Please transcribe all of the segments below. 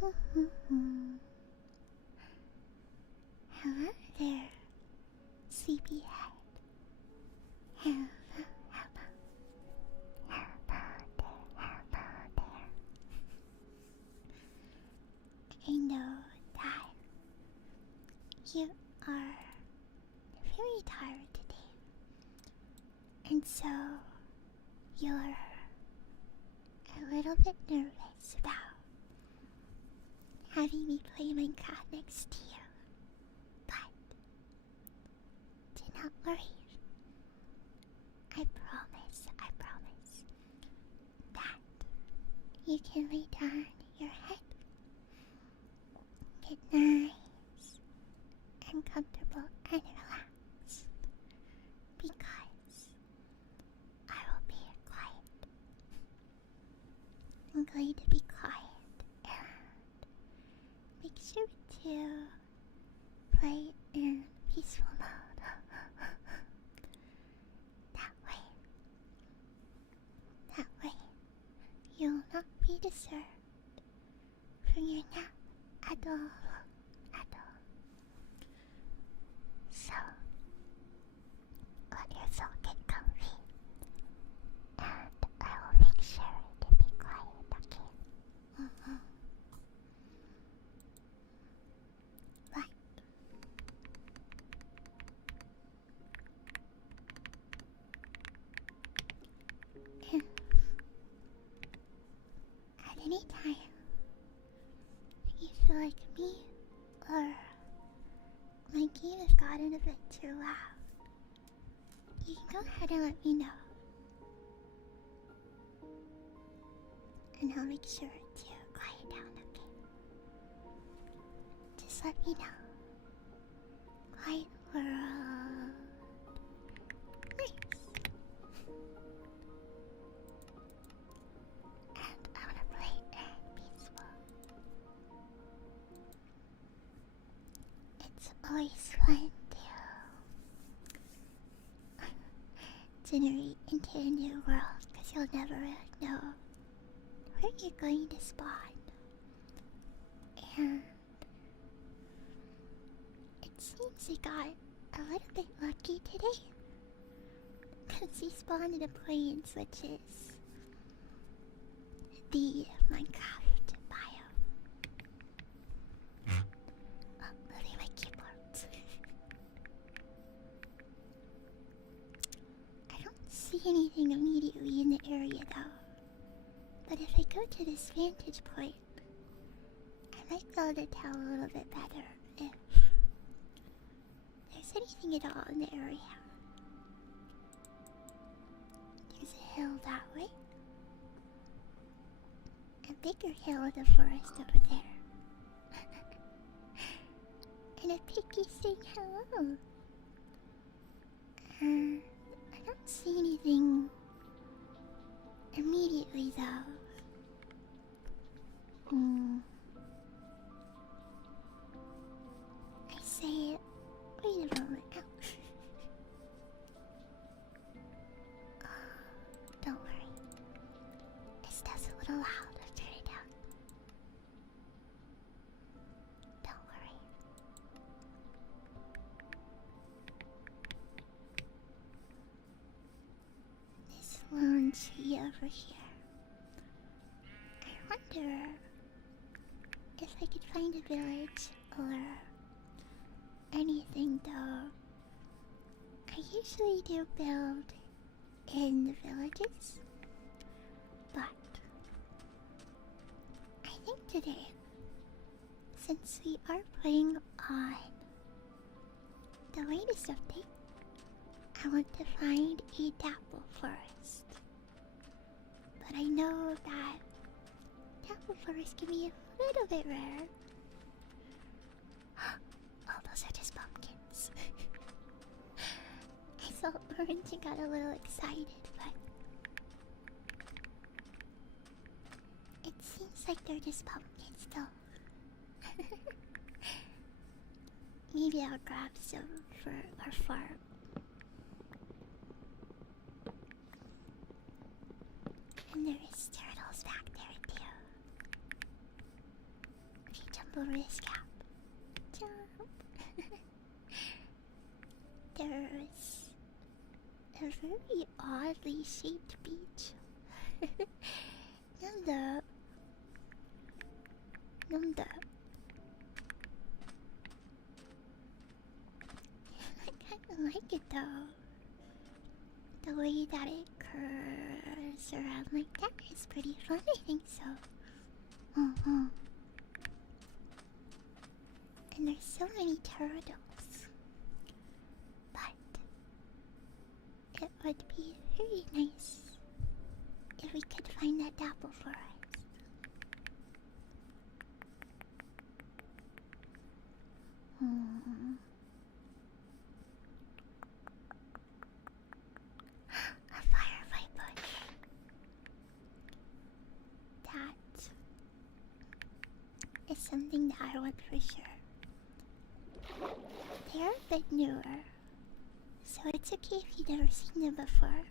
Hello there, sleepyhead. Hello, hello, hello there, hello there. I know that you are very tired today, and so you're a little bit nervous about having me play Minecraft next to you. But do not worry. I promise that you can lay down your head, get nice and comfortable and relaxed, because I will be quiet. I'm going to be quiet and make sure to play in peaceful mode. That way, you'll not be disturbed from your nap at all, at all. So, let yourself get comfy, and I will make sure to be quiet, okay? Right. If at any time you feel like me or my game has gotten a bit too loud, you can go ahead and let me know. And I'll make sure to quiet down, okay? Just let me know. Quiet world. Nice. And I wanna play and peaceful. It's always fun to generate into a new world, because you'll never really know where you're going to spawn. And it seems we got a little bit lucky today, because we spawned in a plains, which is the Minecraft biome. Oh, moving my keyboards. I don't see anything immediately in the area though. But if I go to this vantage point, I might be able to tell a little bit better if there's anything at all in the area. There's a hill that way. A bigger hill in the forest over there. And a piggy saying hello. I don't see anything immediately though. I say, wait a moment. Don't worry. It's just a little loud. I'll turn it down. Don't worry. This lone tree over here. I wonder if I could find a village or anything though. I usually do build in the villages, but I think today, since we are playing on the latest update, I want to find a dapple forest. But I know that dapple forest can be a little bit rare. Oh, those are just pumpkins. I saw orange and got a little excited, but it seems like they're just pumpkins though. Maybe I'll grab some for our farm. And there is turtles back there too. over this cap. Jump. There's a very oddly shaped beach. Number. I kinda like it though. The way that it curves around like that is pretty fun, I think so. And there's so many turtles. But it would be very nice if we could find that apple for us. A firefight bush. That is something that I want for sure. They're a bit newer, so it's okay if you've never seen them before.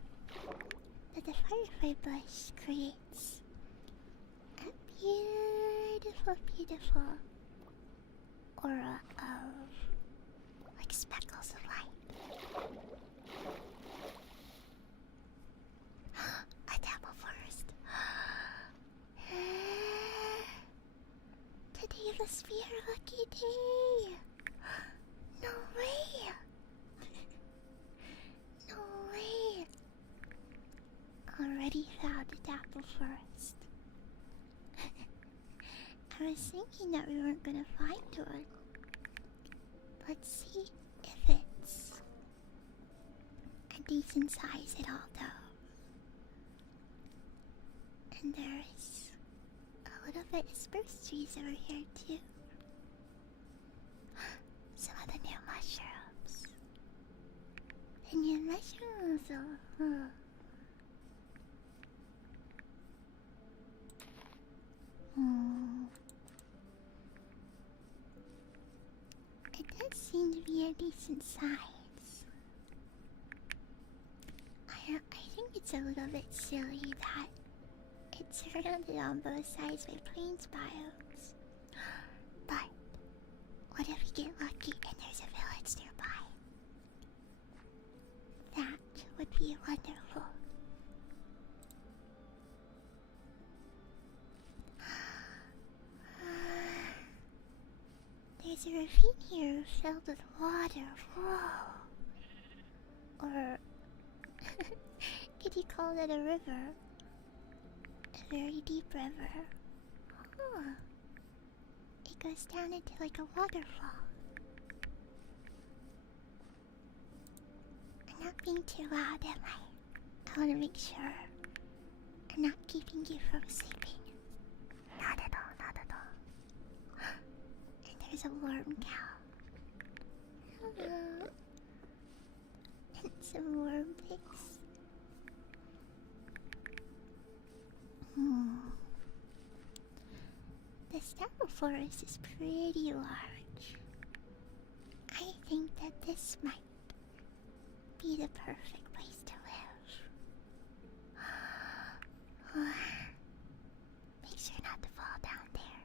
But the firefight bush creates a beautiful, beautiful aura of like speckles of light. A devil forest. Today must be our lucky day. No way. No way. Already found the apple forest. I was thinking that we weren't gonna find one. Let's see if it's a decent size at all, though. And there's a little bit of spruce trees over here, too. Some of the new mushrooms. The new mushrooms. It does seem to be a decent size. I think it's a little bit silly that it's surrounded on both sides by plains biomes. But what if we get lucky and there's a village nearby? That would be wonderful. There's a ravine here filled with water. Whoa. Or could you call that a river? A very deep river. Huh. It goes down into like a waterfall. I'm not being too loud, am I? I want to make sure I'm not keeping you from sleeping. Not at all, not at all. And there's a warm cow. Hello. And some warm pigs. The apple forest is pretty large. I think that this might be the perfect place to live. Make sure not to fall down there.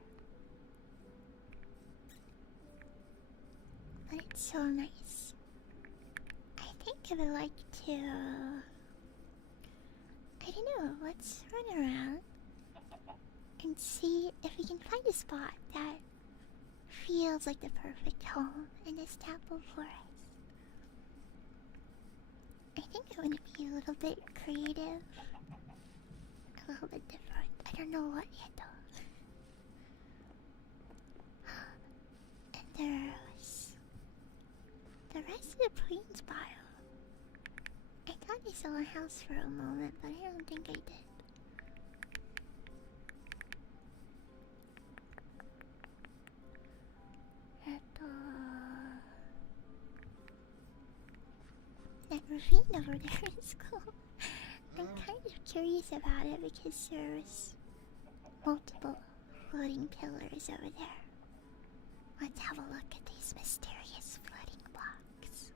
But it's so nice. I think I would like to... I don't know, let's run around and see if we can find a spot that feels like the perfect home in this apple forest. I think I want to be a little bit creative, a little bit different. I don't know what yet though. And there's the rest of the plains biome. I thought I saw a house for a moment, but I don't think I did. That ravine over there is cool. I'm kind of curious about it because there's multiple floating pillars over there. Let's have a look at these mysterious floating blocks.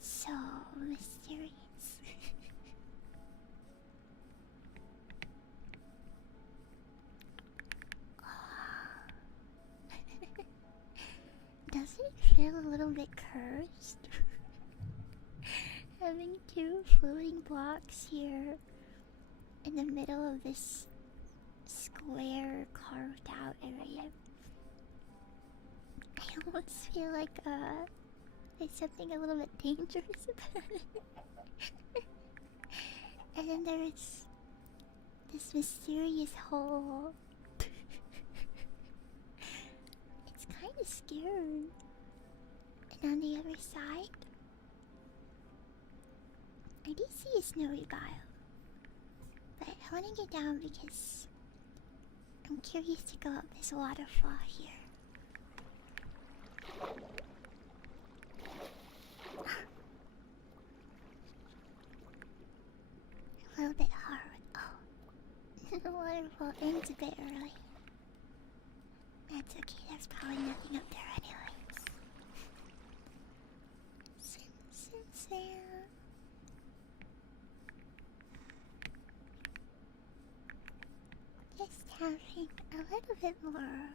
So mysterious. feel a little bit cursed. Having two floating blocks here in the middle of this square carved out area. I almost feel like there's something a little bit dangerous about it. And then there's this mysterious hole. It's kind of scary. And on the other side, I do see a snowy biome. But I want to get down because I'm curious to go up this waterfall here. A little bit hard. Oh, the waterfall ends a bit early. That's okay, there's probably nothing up there anyways. Since there. Just having a little bit more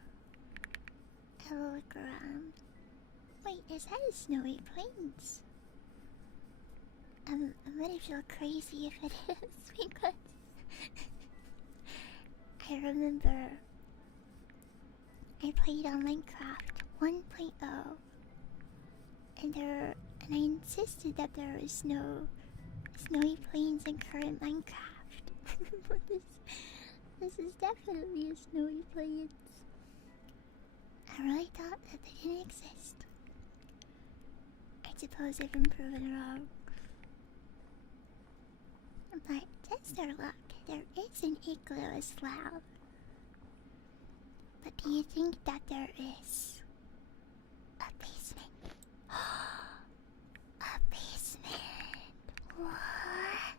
a look around. Wait, is that a snowy plains? I'm gonna feel crazy if it is because I remember I played on Minecraft 1.0 and I insisted that there was no snowy plains in current Minecraft. But this is definitely a snowy plains. I really thought that they didn't exist. I suppose I've been proven wrong. But just our luck, there is an igloo as well. But do you think that there is a basement? A basement? What?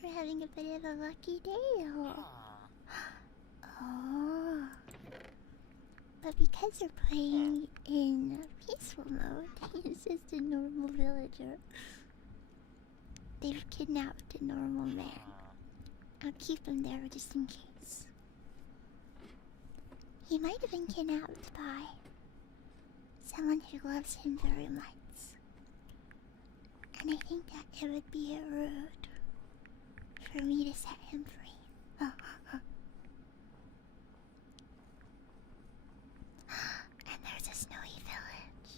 We're having a bit of a lucky day. Oh. But because they're playing in peaceful mode, he's just a normal villager. They've kidnapped a normal man. I'll keep him there just in case. He might have been kidnapped by someone who loves him very much. And I think that it would be rude for me to set him free. And there's a snowy village.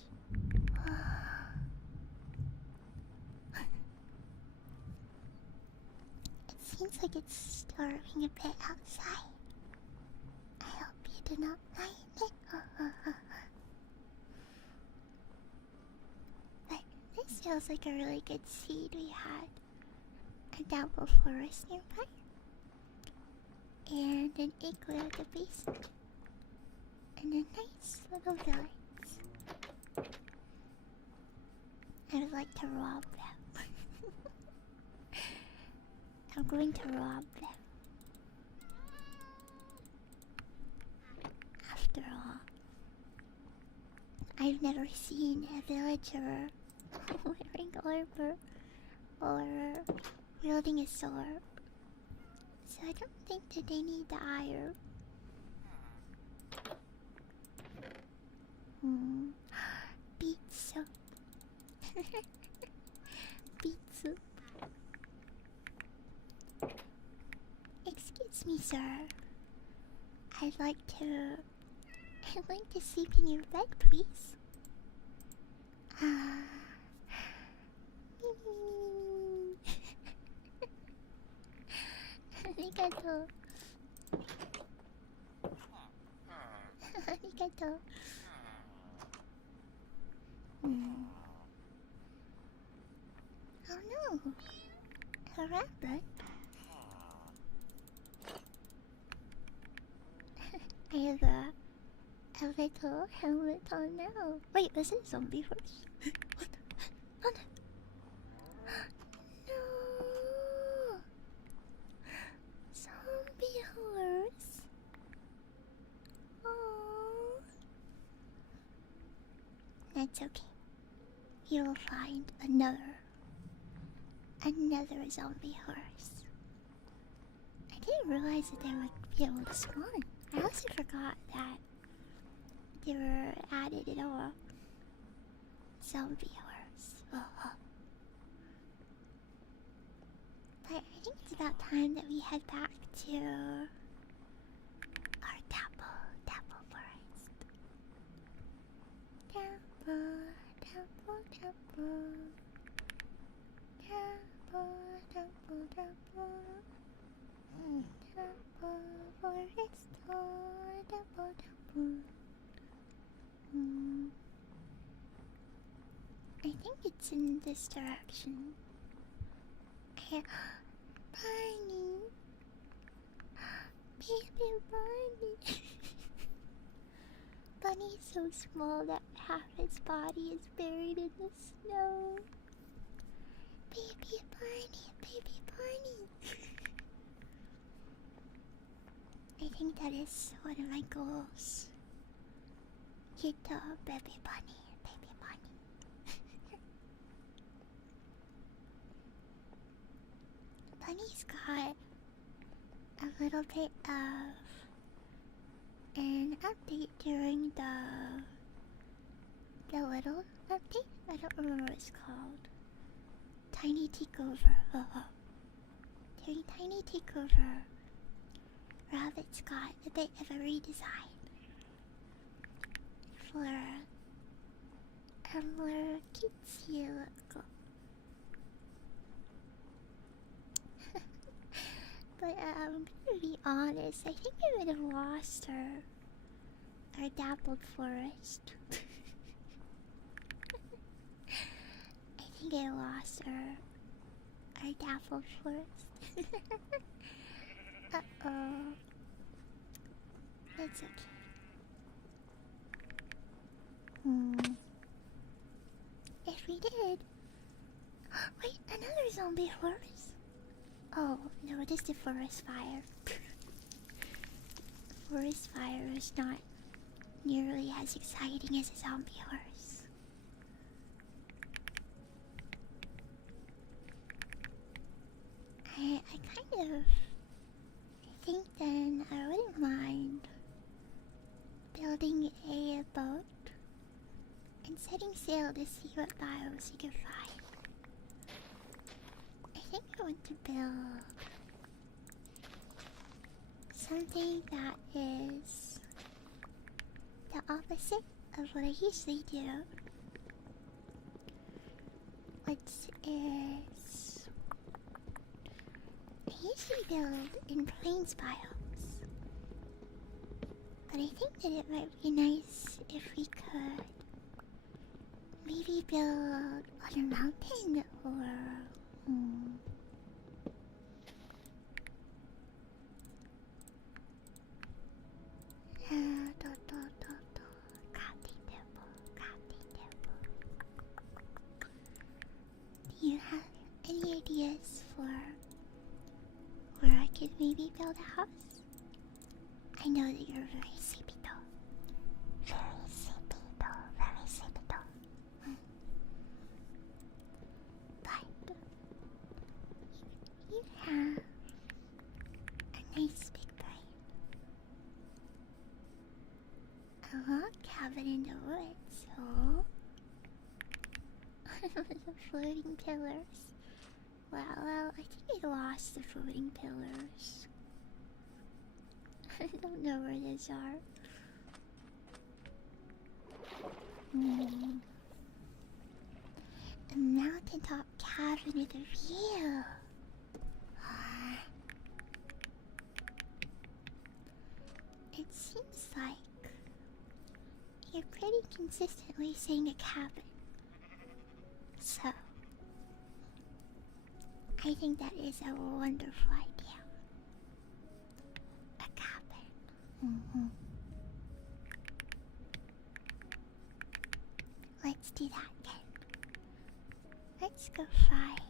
It seems like it's storming a bit outside. I hope you do not mind it. But this feels like a really good seed we had. A double forest nearby. And an igloo at the base. And a nice little village. I would like to rob them. I'm going to rob them. After all, I've never seen a villager wearing armor or wielding a sword. So I don't think that they need the iron. Beet soup. Beet soup. Excuse me, sir. I'd like to sleep in your bed, please. Arigato. Arigato. Oh no, a rabbit. I have a little helmet on now. Wait, was it zombie horse? What? Oh no. No! Zombie horse. Oh. That's okay. You'll find another zombie horse. I didn't realize that they would be able to spawn. I also forgot that they were added at all. Zombie horse. Oh. But I think it's about time that we head back to our Dapple Forest. Dapple. Forest, oh, Dapple. I think it's in this direction. Barney! Baby Barney! Bunny's so small that half his body is buried in the snow. Baby Barney! Baby Barney! I think that is one of my goals. Hit the baby bunny. Baby bunny. Bunny's got a little bit of an update during the little update. I don't remember what it's called. Tiny takeover. During tiny takeover, Rabbit's got a bit of a redesign for a more cutesy look. But I'm gonna be honest, I think I would have lost our dappled forest. I think I lost our dappled forest. Uh-oh. That's okay. If we did... Wait, another zombie horse? Oh, no, it is the forest fire. Forest fire is not nearly as exciting as a zombie horse. I kind of think then I wouldn't mind building a boat and setting sail to see what biomes you can find. I think I want to build something that is the opposite of what I usually do, which is I usually build in plains biomes, but I think that it might be nice if we could maybe build on a mountain or Do you have any ideas for where I could maybe build a house? I know that you're very sleepy though. Very sleepy though, very sleepy though. But you have a nice big brain. A log cabin in the woods, oh? The floating pillars. Well, I think I lost the floating pillars. I don't know where those are. A mountaintop cabin with a view. It seems like you're pretty consistently saying a cabin. So, I think that is a wonderful idea. A cabin. Let's do that then. Let's go find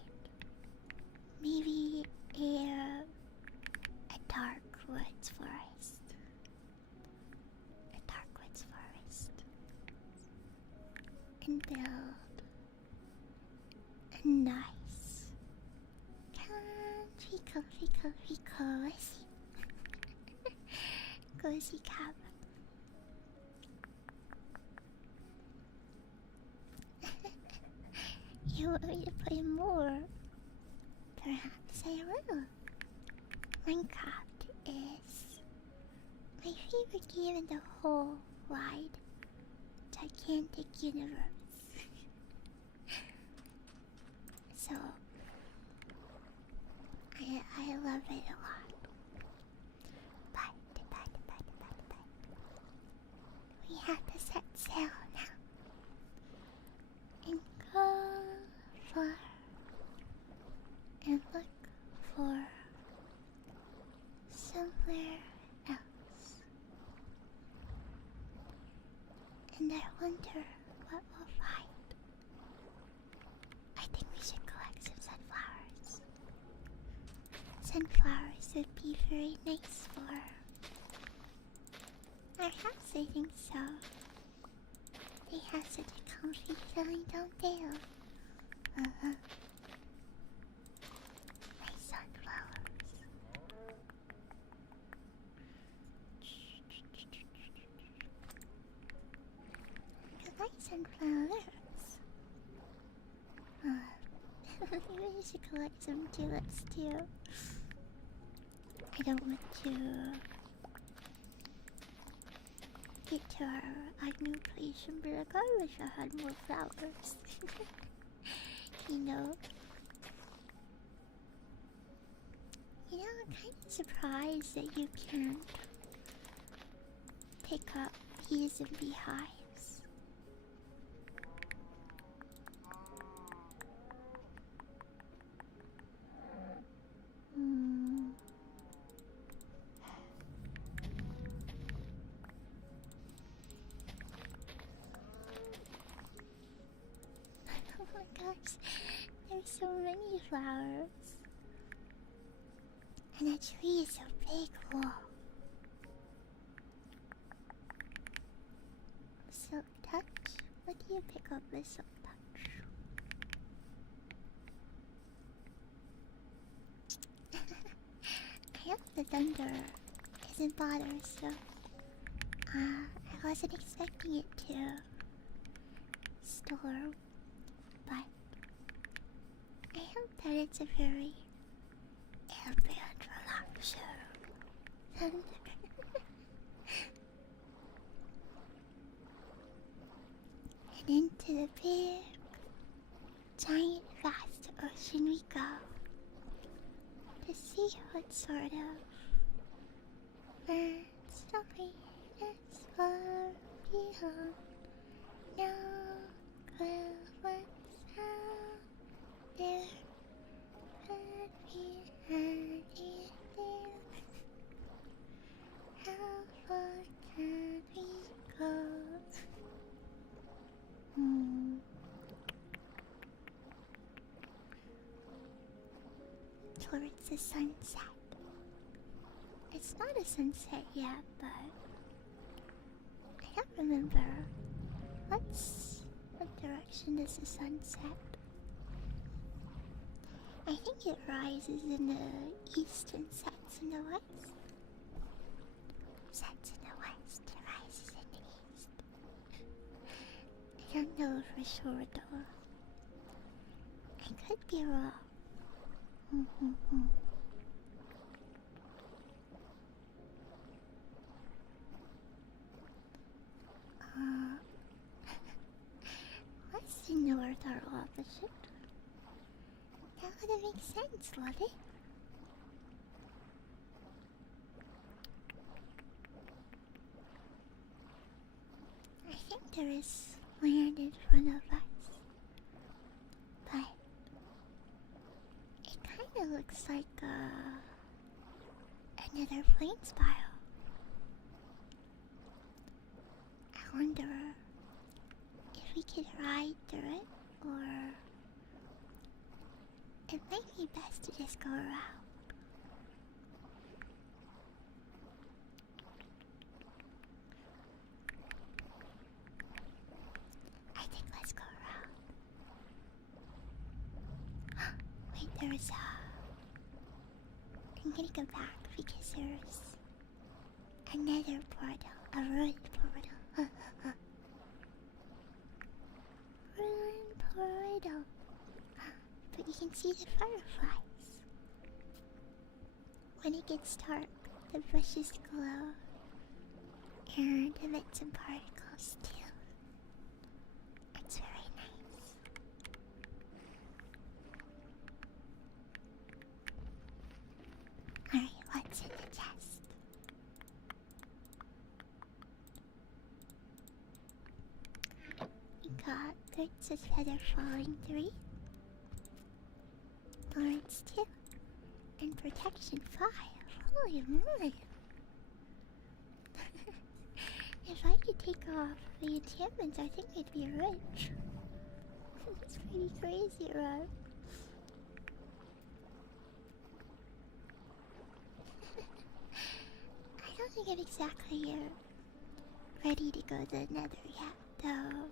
maybe a dark woods forest. A dark woods forest. And build a nice, cozy, cozy, cozy cozy cabin. You want me to play more? Perhaps I will. Minecraft is my favorite game in the whole wide, gigantic universe. So, I love it a lot. But, we have to set sail now. And go far. And look for somewhere else. And I wonder what we'll find. I think we should collect some sunflowers. Sunflowers would be very nice for our house, I think so. They have such a comfy feeling, don't they? My sunflowers. My sunflowers. Maybe we should collect some tulips too. I don't want to get to our new place and be like, I wish I had more flowers. You know? You know, I'm kind of surprised that you can't pick up bees and beehives. Oh my gosh, there's so many flowers. And that tree is so big. Whoa. Silk touch? What do you pick up with silk touch? I hope the thunder isn't bothersome. I wasn't expecting it to storm, but I hope that it's a very ambient, relaxing thunder. And into the big, giant, vast ocean we go to see what sort of birds fly as far beyond. No clue what's out there, but we heard it there. How far can we go? Towards the sunset. It's not a sunset yet, but I don't remember. What direction is the sun set? I think it rises in the east and sets in the west. Sets in the west, rises in the east. I don't know for sure though. I could be wrong. West and north are opposite. That would make sense, would it? I think there is land in front of us, but it kind of looks like another plains biome. I wonder if we could ride through it, or it might be best to just go around. I think let's go around. Wait, there's I'm gonna go back because there's Another portal, a ruined portal. Ruined portal. But you can see the fireflies. When it gets dark, the brushes glow and emit some particles too. It's very nice. Alright, what's in the chest? We got Gert's Feather Falling 3, Lawrence 2, and Protection 5. Holy moly! If I could take off the enchantments, I think I'd be rich. It's pretty crazy, right? I don't think I'm exactly ready to go to the Nether yet, though.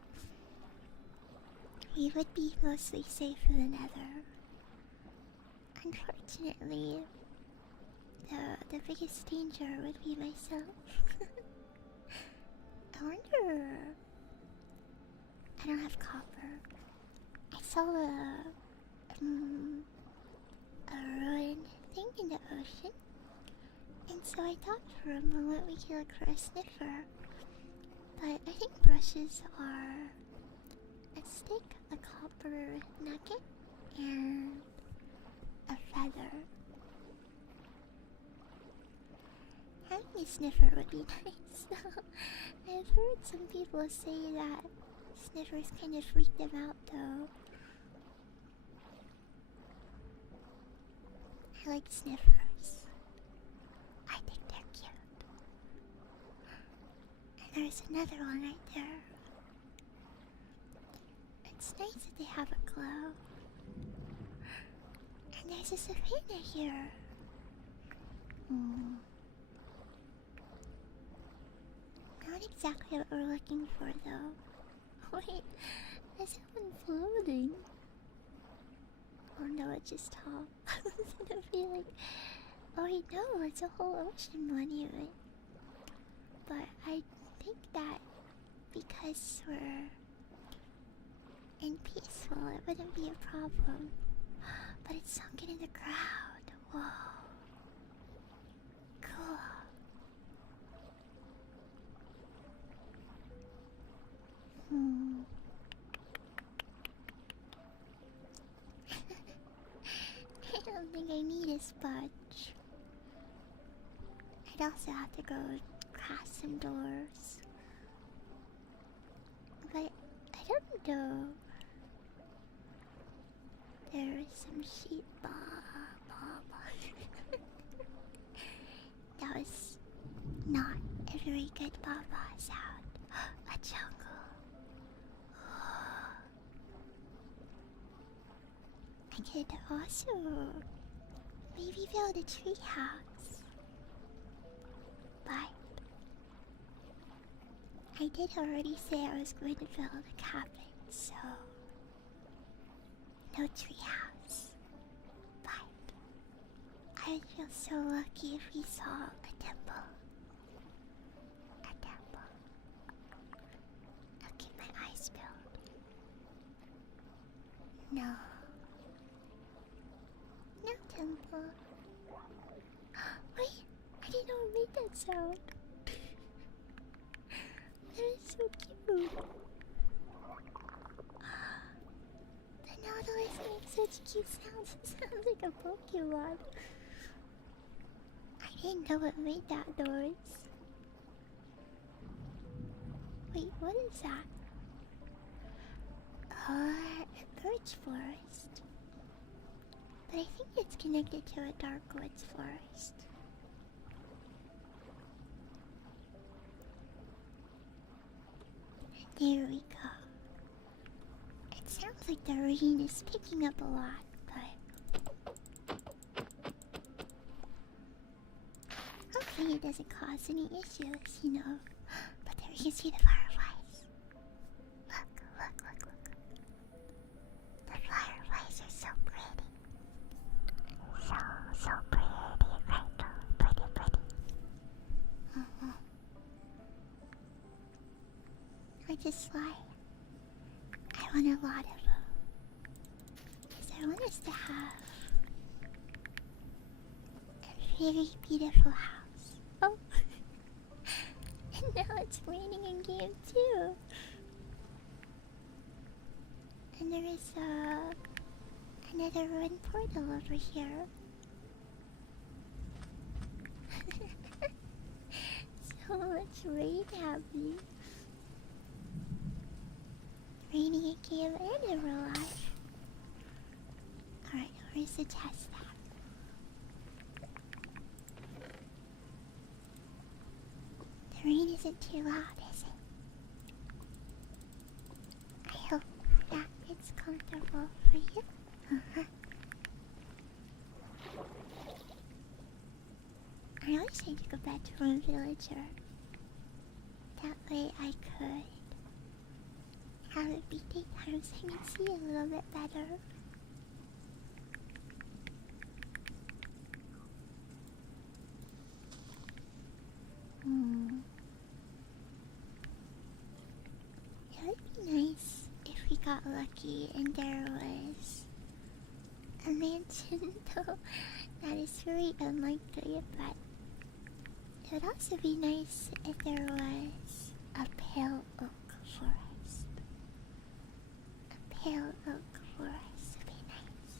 We would be mostly safe in the Nether. Unfortunately, the biggest danger would be myself. I wonder. I don't have copper. I saw a ruined thing in the ocean, and so I thought for a moment we could look for a sniffer. But I think brushes are a stick, a copper nugget, and a feather. Having a sniffer would be nice. I've heard some people say that sniffers kind of freak them out though. I like sniffers. I think they're cute. And there's another one right there. It's nice that they have a glow. And there's a savannah here. Not exactly what we're looking for though. Wait, is someone floating? Oh no, it's just Tom. I was gonna be like, oh wait, no, it's a whole ocean one even. But I think that because we're in peaceful, it wouldn't be a problem. But it's sunken in the ground. Whoa. Cool. I don't think I need a sponge. I'd also have to go crash some doors. But I don't know. There is some sheep. That was not a very good Baba sound. A jungle. I could also maybe build a tree house. But I did already say I was going to build a cabin, so no tree house. But I would feel so lucky if we saw a temple. A temple. I'll keep my eyes peeled. No. No temple. Wait, I didn't know it made that sound. That is so cute. The Nautilus makes such cute sounds. It sounds like a Pokemon. I didn't know it made that noise. Wait, what is that? A birch forest. But I think it's connected to a dark woods forest. There we go. It sounds like the rain is picking up a lot, but hopefully it doesn't cause any issues, you know. But there you can see the fireflies. Look. The fireflies are so pretty. So pretty, right? Pretty. just why I want a lot of them. Because I want us to have a very beautiful house. Oh, and now it's raining in game too. And there is another ruined portal over here. So much rain happening. Raining in game and in real life. Alright, where's the test at? The rain isn't too loud, is it? I hope that it's comfortable for you. I always say to go back to one villager. That way I could have it be daytime so I can see a little bit better. It would be nice if we got lucky and there was a mansion, though that is very unlikely, but it would also be nice if there was a pale oak forest. A pale oak forest would be nice.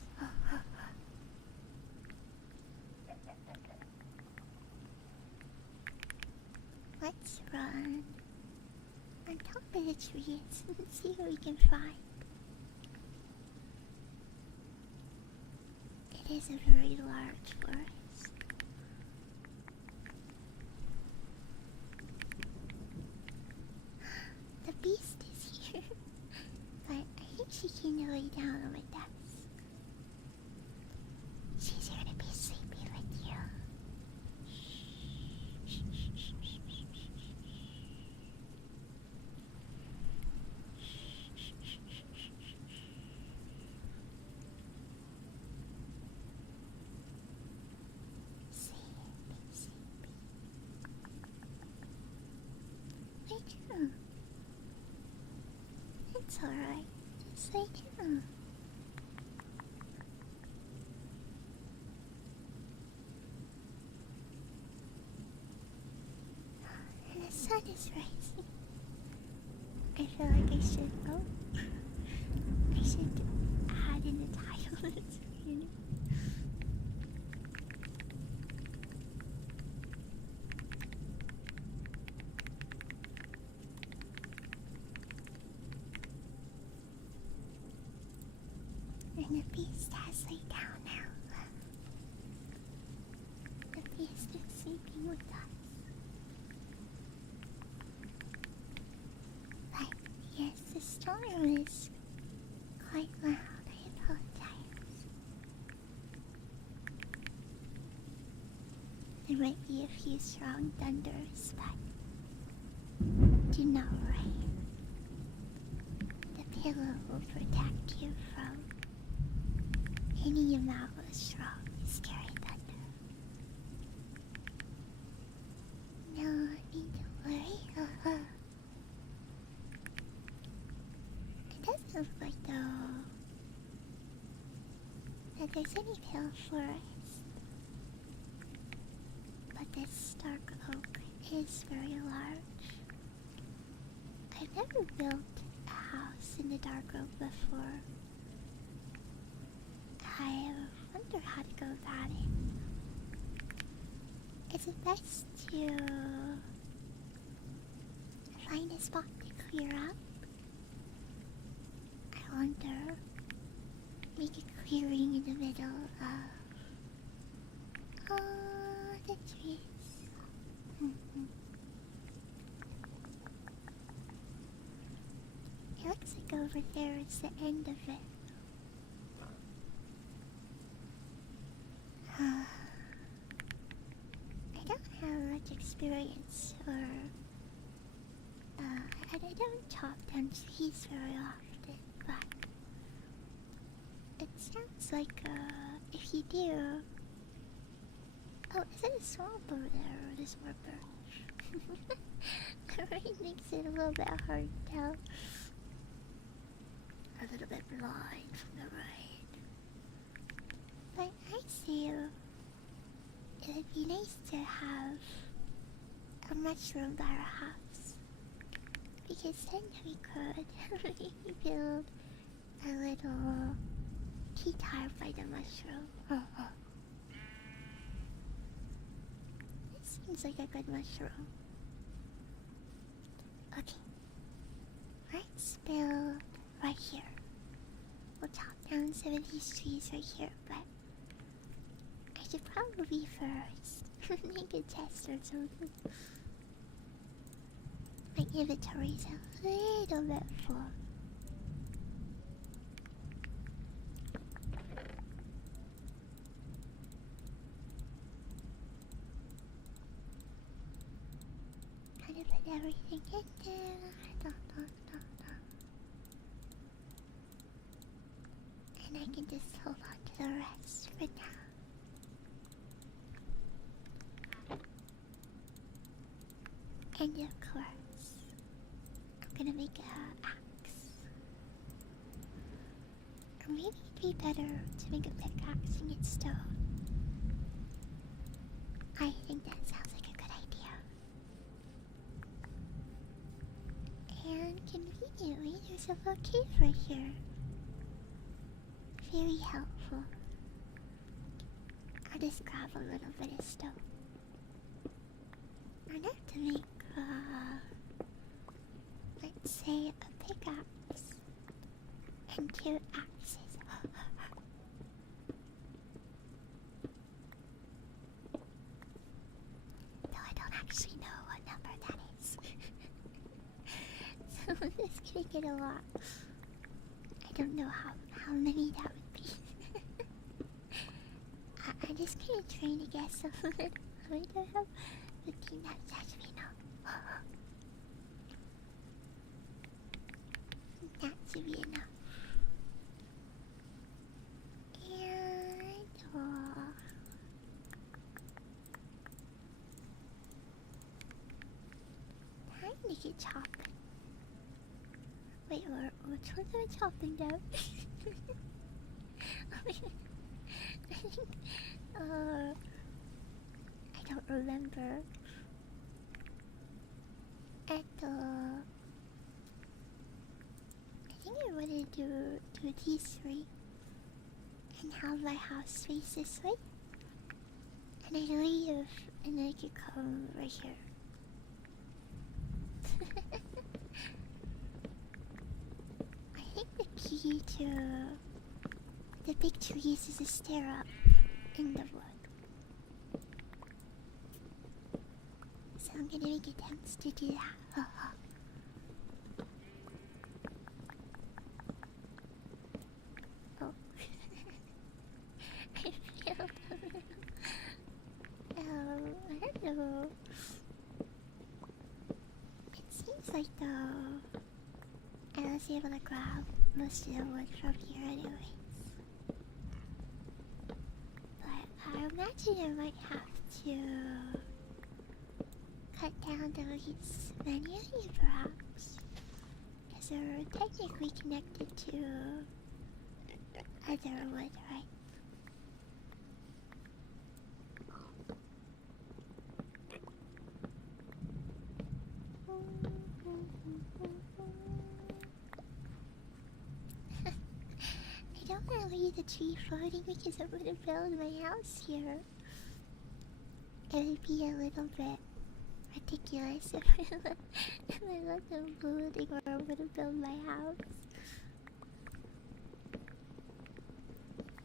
Let's run on top of the trees and see what we can find. It is a very large forest. The beast is here, but I think she can lay down on my desk. She's here to be sleepy with you. It's alright. Just lay down. And the sun is rising. I feel like I should. Oh, I should add in the title that's beginning. And the beast has laid down now. The beast is sleeping with us. But yes, the storm is quite loud. I apologize. There might be a few strong thunders, but do not worry. The pillow will protect you from any amount of strong, scary thunder. No need to worry. It doesn't look like, though, that there's any pale forest. But this dark oak is very large. I've never built a house in the dark oak before. I wonder how to go about it. Is it best to find a spot to clear up? I wonder. Make a clearing in the middle of the trees. It looks like over there is the end of it. I don't have much experience, or I don't chop down trees very often, but it sounds like if you do. Oh, is it a swamp over there, or is it more birch? It makes it a little bit hard to tell. A little bit blind from the right. But I see it would be nice to have a mushroom by our house. Because then we could maybe build a little tea time by the mushroom. This seems like a good mushroom. Okay. Let's build right here. We'll chop down some of these trees right here, but I should probably first make a test or something. My inventory's a little bit full. Kind of put everything in there. And I can just hold on to the rest for now. And of course, I'm gonna make an axe. Or maybe it'd be better to make a pickaxe and get stone. I think that sounds like a good idea. And conveniently, there's a little cave right here. Very helpful. I'll just grab a little bit of stone. Enough to make, let's say, a pickaxe and 2 axes. Though I don't actually know what number that is. So I'm just gonna get a lot. I don't know how many that would be. I'm just kind of trying to guess a little. I don't have 15, that's actually no. That should be enough. And time to get chopping. Wait, which ones am I chopping down? I think, I don't remember. I think I wanted to do these 3 and have my house face this way. And I leave and I could come right here. I think the key to the big trees is to stare up in the wood. So I'm gonna make attempts to do that. Oh. I failed a little. I don't know. It seems like though I was able to grab most of the wood from here anyways. But I imagine I might have to cut down the leaves manually perhaps. Because they're technically connected to other wood, right? I don't want to leave the tree floating because I'm going to build my house here. It would be a little bit ridiculous if I let them floating where I'm going to build my house.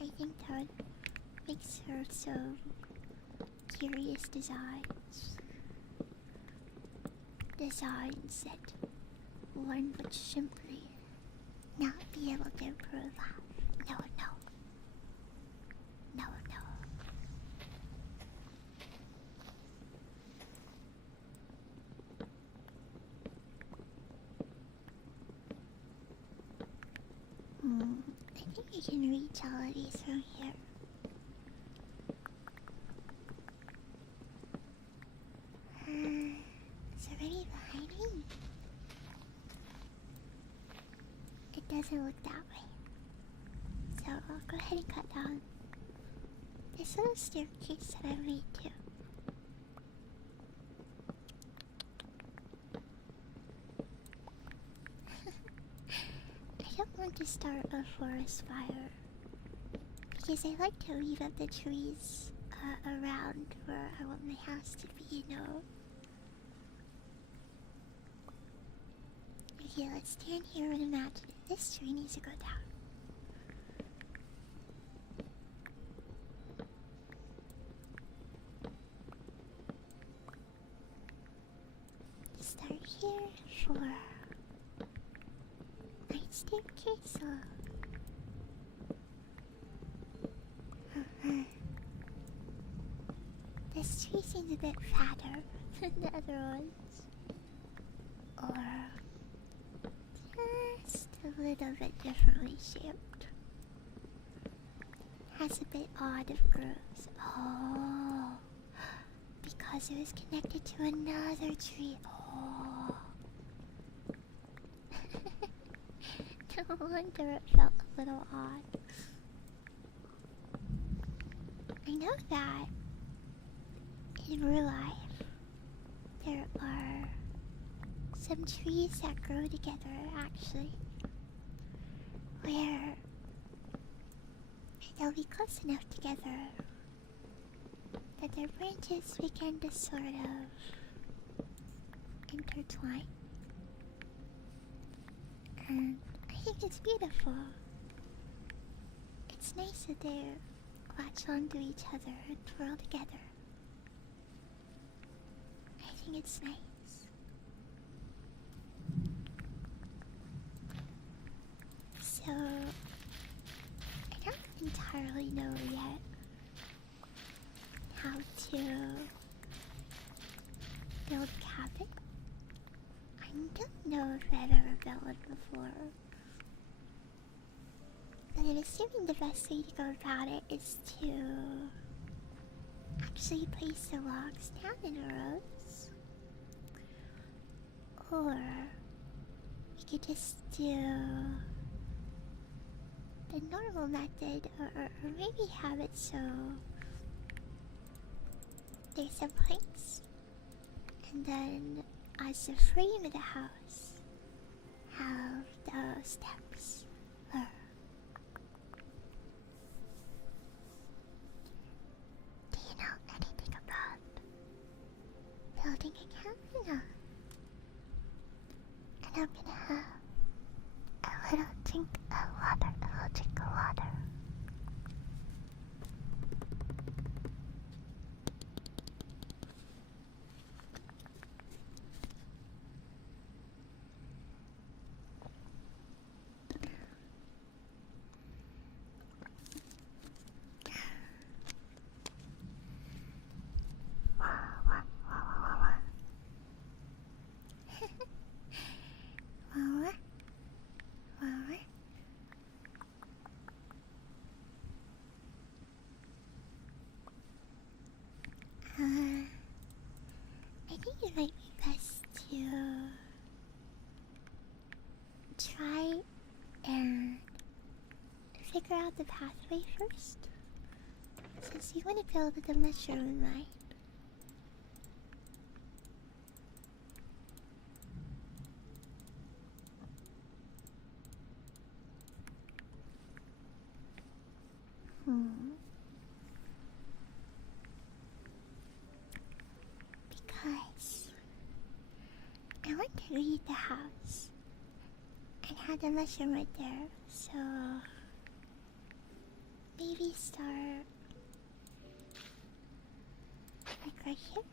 I think that would make her some curious designs. Designs that one would simply not be able to improve on. No, no. No, no. I think I can reach all of these from here. Is there any behind me? doesn't look that way. So I'll go ahead and cut down this little staircase that I made too. I don't want to start a forest fire because I like to leave up the trees around where I want my house to be, you know. Okay, let's stand here and imagine this tree needs to go down. Start here for night staircase. This tree seems a bit fatter than the other ones. Or just a little bit differently shaped. Has a bit odd of grooves. Oh, because it was connected to another tree. Oh. No wonder it felt a little odd. I know that in real life there are some trees that grow together actually, where they'll be close enough together that their branches begin to sort of intertwine. And I think it's beautiful. It's nice that they latch onto each other and twirl together. I think it's nice. So, I don't entirely know yet how to build a cabin. I don't know if I've ever built one before. But I'm assuming the best way to go about it is to actually place the logs down in rows. Or we could just do the normal method, or maybe have it so there's a place, and then as the frame of the house, have the steps. Do you know anything about building a cabin? And I'm gonna have a little drink of water, a little drink of water. I think it might be best to try and figure out the pathway first, since you want to build with the mushroom in mind. Because I want to leave the house and have the mushroom right there, so maybe start like right here.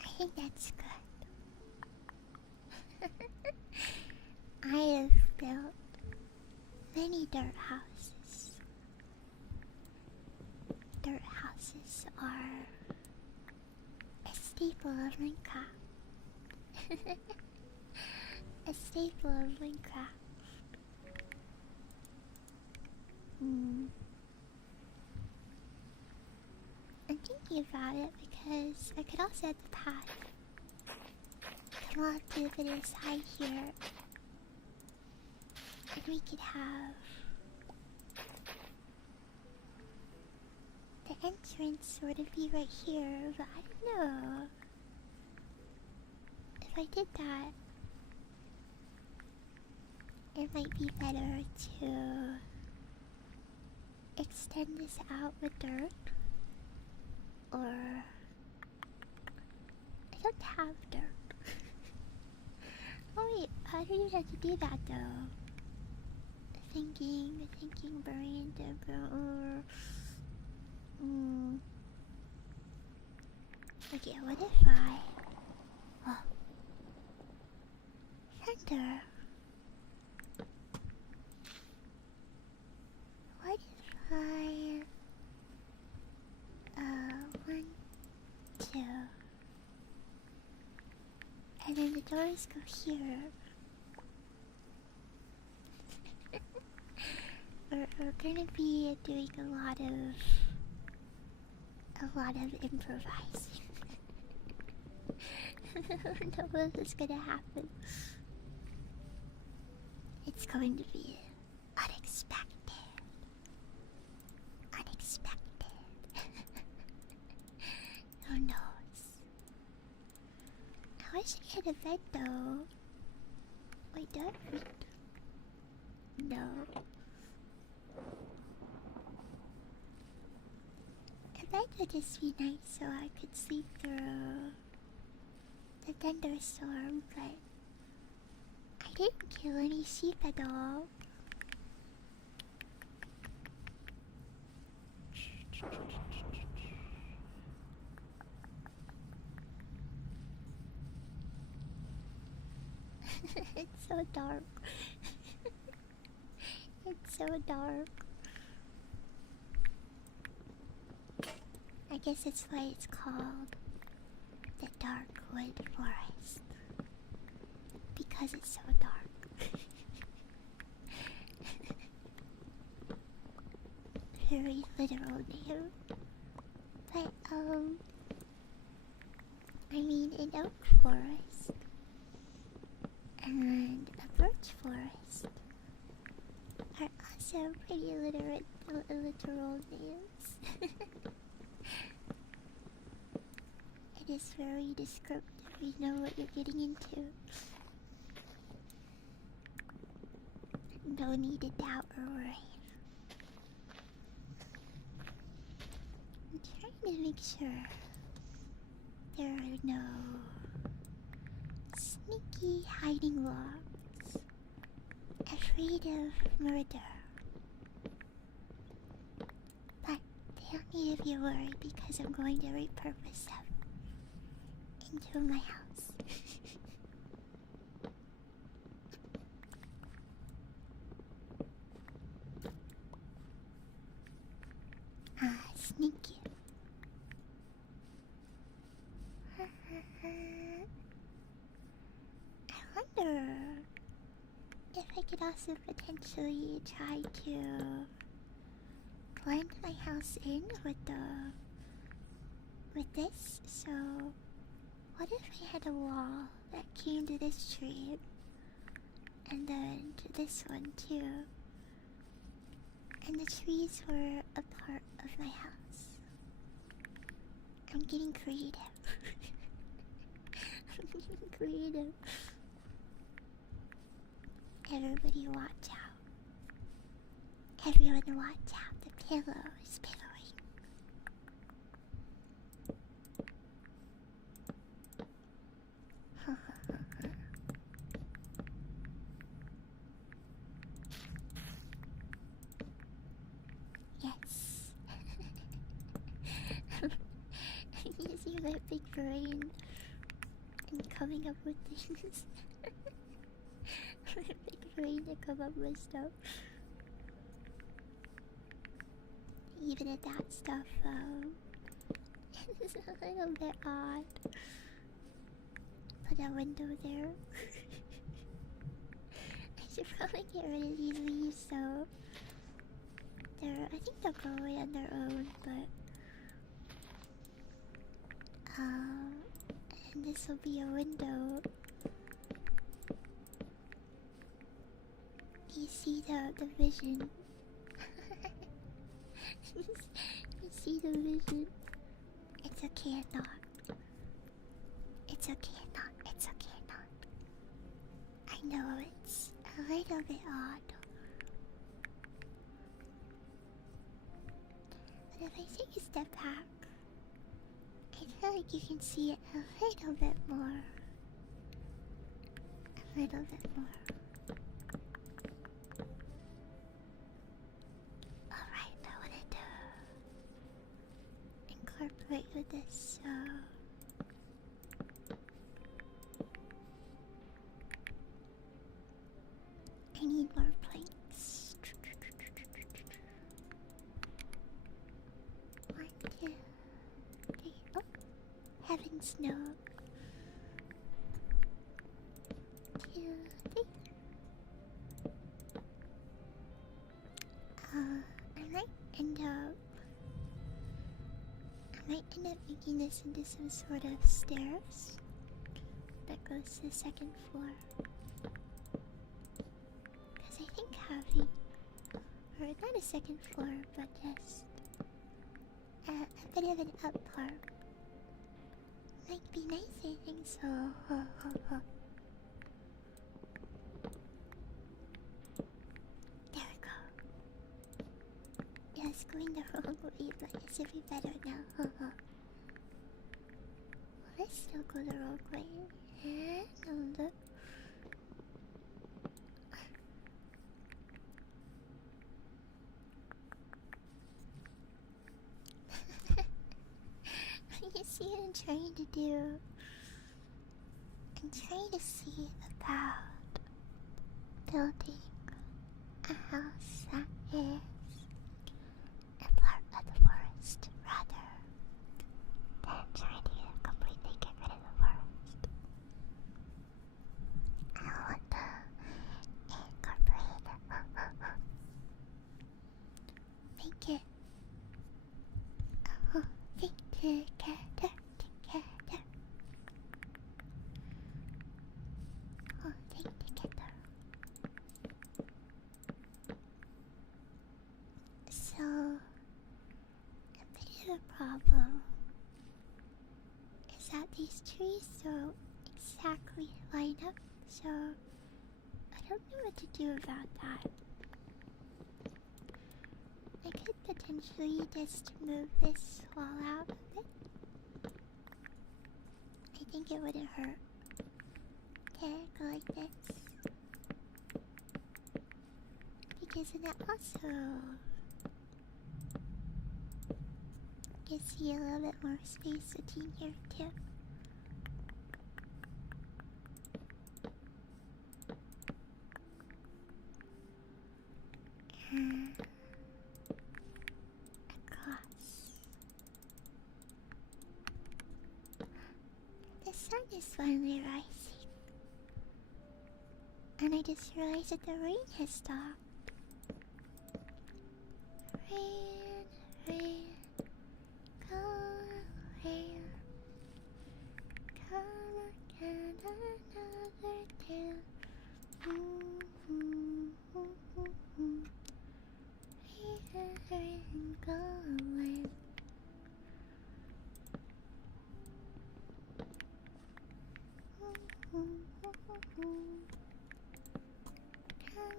I think that's good. I have built many dirt houses. Dirt houses are a staple of Minecraft. A staple of Minecraft. about it because I could also add the path. Come on to the other side here. And we could have the entrance sort of be right here, but I don't know. If I did that, it might be better to extend this out with dirt. Or I don't have dirt. Oh wait, I don't even have to do that though. Thinking, brain, Okay, what if I... Oh. Thunder. What if I... 1, 2... And then the doors go here. We're gonna be doing a lot of improvising. I don't know what is gonna happen. It's going to be unexpected. Who knows? I wish I had a bed though. Wait, do I read? No. A bed would just be nice so I could sleep through the thunderstorm, but I didn't kill any sheep at all. It's so dark. It's so dark. I guess that's why it's called the Dark Wood Forest. Because it's so dark. Very literal name. But, I mean an oak forest and a birch forest are also pretty literal names. It is very descriptive, you know what you're getting into. No need to doubt or worry. I'm trying to make sure there are no sneaky hiding logs afraid of murder. But don't need to be worried because I'm going to repurpose them into my house. Sneaky. I wonder if I could also potentially try to blend my house in with this. So what if I had a wall that came to this tree and then to this one too? And the trees were a part of my house. I'm getting creative. I'm getting creative. Everybody watch out. Everyone watch out. The pillow is pillowing. Yes. I'm using my big brain and coming up with things. My big brain to come up with stuff. Even at that stuff, it's a little bit odd. Put a window there. I should probably get rid of these leaves, so I think they'll go away on their own, but And this will be a window. You see the vision. You see the vision. It's okay not. It's okay not. It's okay not. I know it's a little bit odd. But if I take a step back, I feel like you can see it a little bit more. A little bit more. Alright, I wanted to incorporate with this, so I need more planks. 1, 2, 3. Oh, heavens no. 2, 3. I might end up making this into some sort of stairs that goes to the second floor. Because I think having, or not a second floor, but just a bit of an up part might be nice, I think so. There we go. Yeah, it's going the wrong way, but it should be better now. Will this still go the wrong way? No. You see what I'm trying to do? I'm trying to see about building a house that is a part of the forest rather than trying to completely get rid of the forest. I want to incorporate, make it think together. Oh, think together. So, a bit of a problem is that these trees don't exactly line up, so I don't know what to do about that. I could potentially just move this wall out a bit. I think it wouldn't hurt. Okay, go like this. Because then that also gives you a little bit more space between here too. Across. The sun is finally rising. And I just realized that the rain has stopped. Rain, come rain. Come again another day. Rain, go away. Come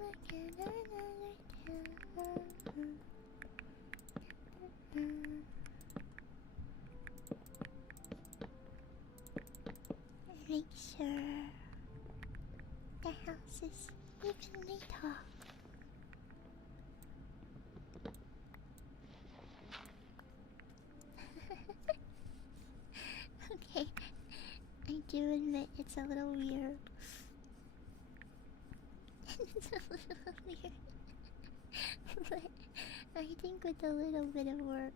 again another day. Make sure the house is evenly tall. Okay, I do admit it's a little weird. It's a little weird. But I think with a little bit of work,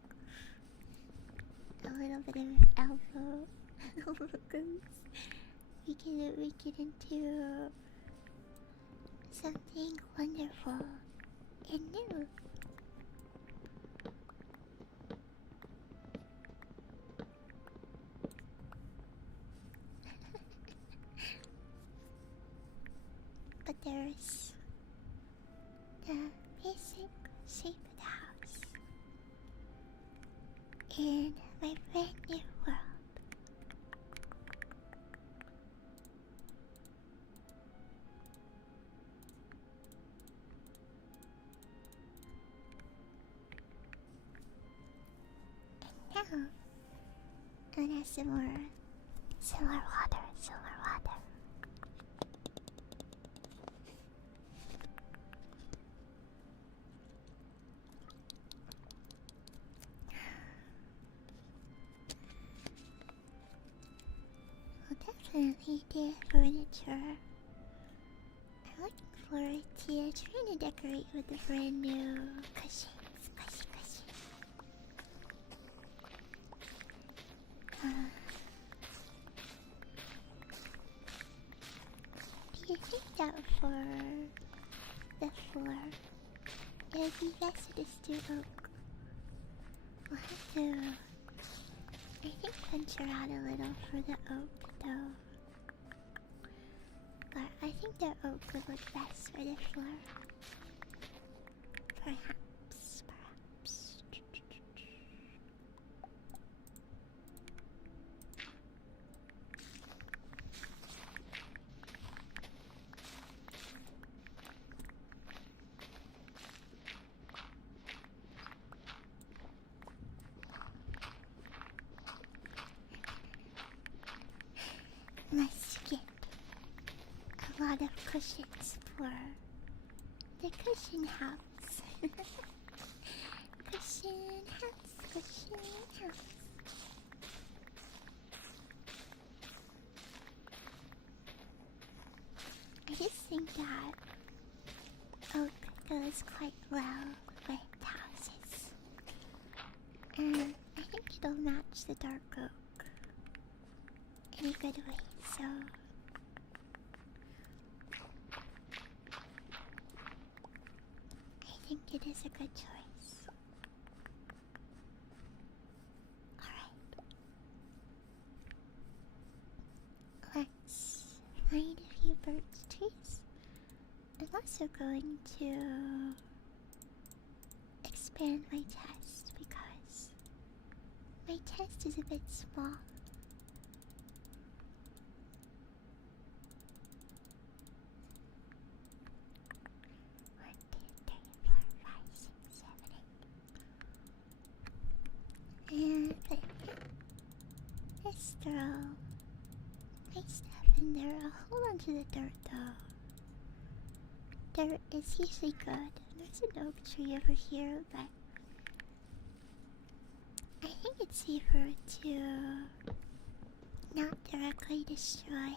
a little bit of elbow workers, we can make it into something wonderful and new. there's the basic shape of the house in my brand new world. And now, I'm gonna have some more water. I'll definitely get furniture. I'm looking forward to trying to decorate with the brand new cushions. Do you think that for the floor, it would be best to just do oak? We'll have to, I think, venture out a little for the oak, though. But I think the oak would look best for the floor. Perhaps. Let's get a lot of cushions for the cushion house. Cushion house. I just think that oak goes quite well with houses. And I think it'll match the dark oak in a good way, so I think it is a good choice. Alright. Let's find a few birch trees. I'm also going to expand my chest because my chest is a bit small. 1, 2, 3, 4, 5, 6, 7, 8. And let's throw my stuff in there. I'll hold on to the dirt though. Dirt is usually good. There's an oak tree over here, but I think it's safer to not directly destroy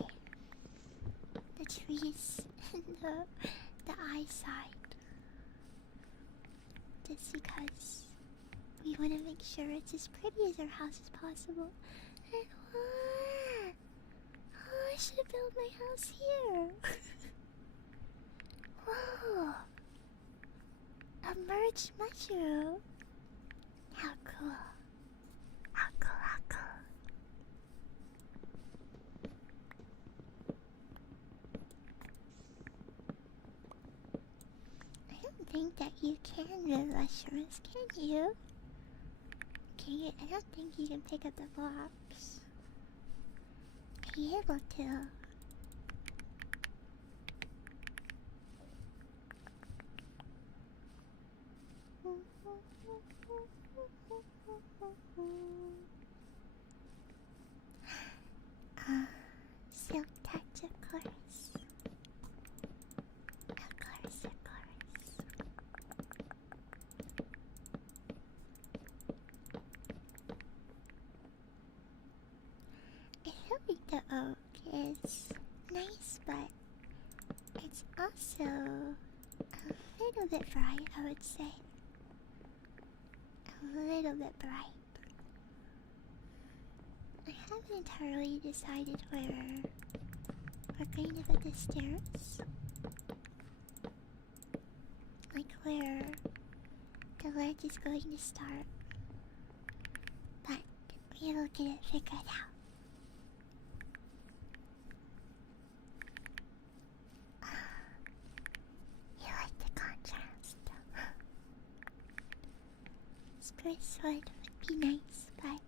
the trees and the eyesight. Just because we want to make sure it's as pretty as our house as possible. And what? Oh, I should have built my house here. Whoa! A merged mushroom? How cool. How cool. I don't think that you can with mushrooms, can you? I don't think you can pick up the blocks. Are you able to? Silk touch, of course. Of course. I feel like the oak is nice, but it's also a little bit bright, I would say. A little bit bright. I haven't entirely decided where we're going to put the stairs. Like where the ledge is going to start. But we will get it figured out. wood would be nice, but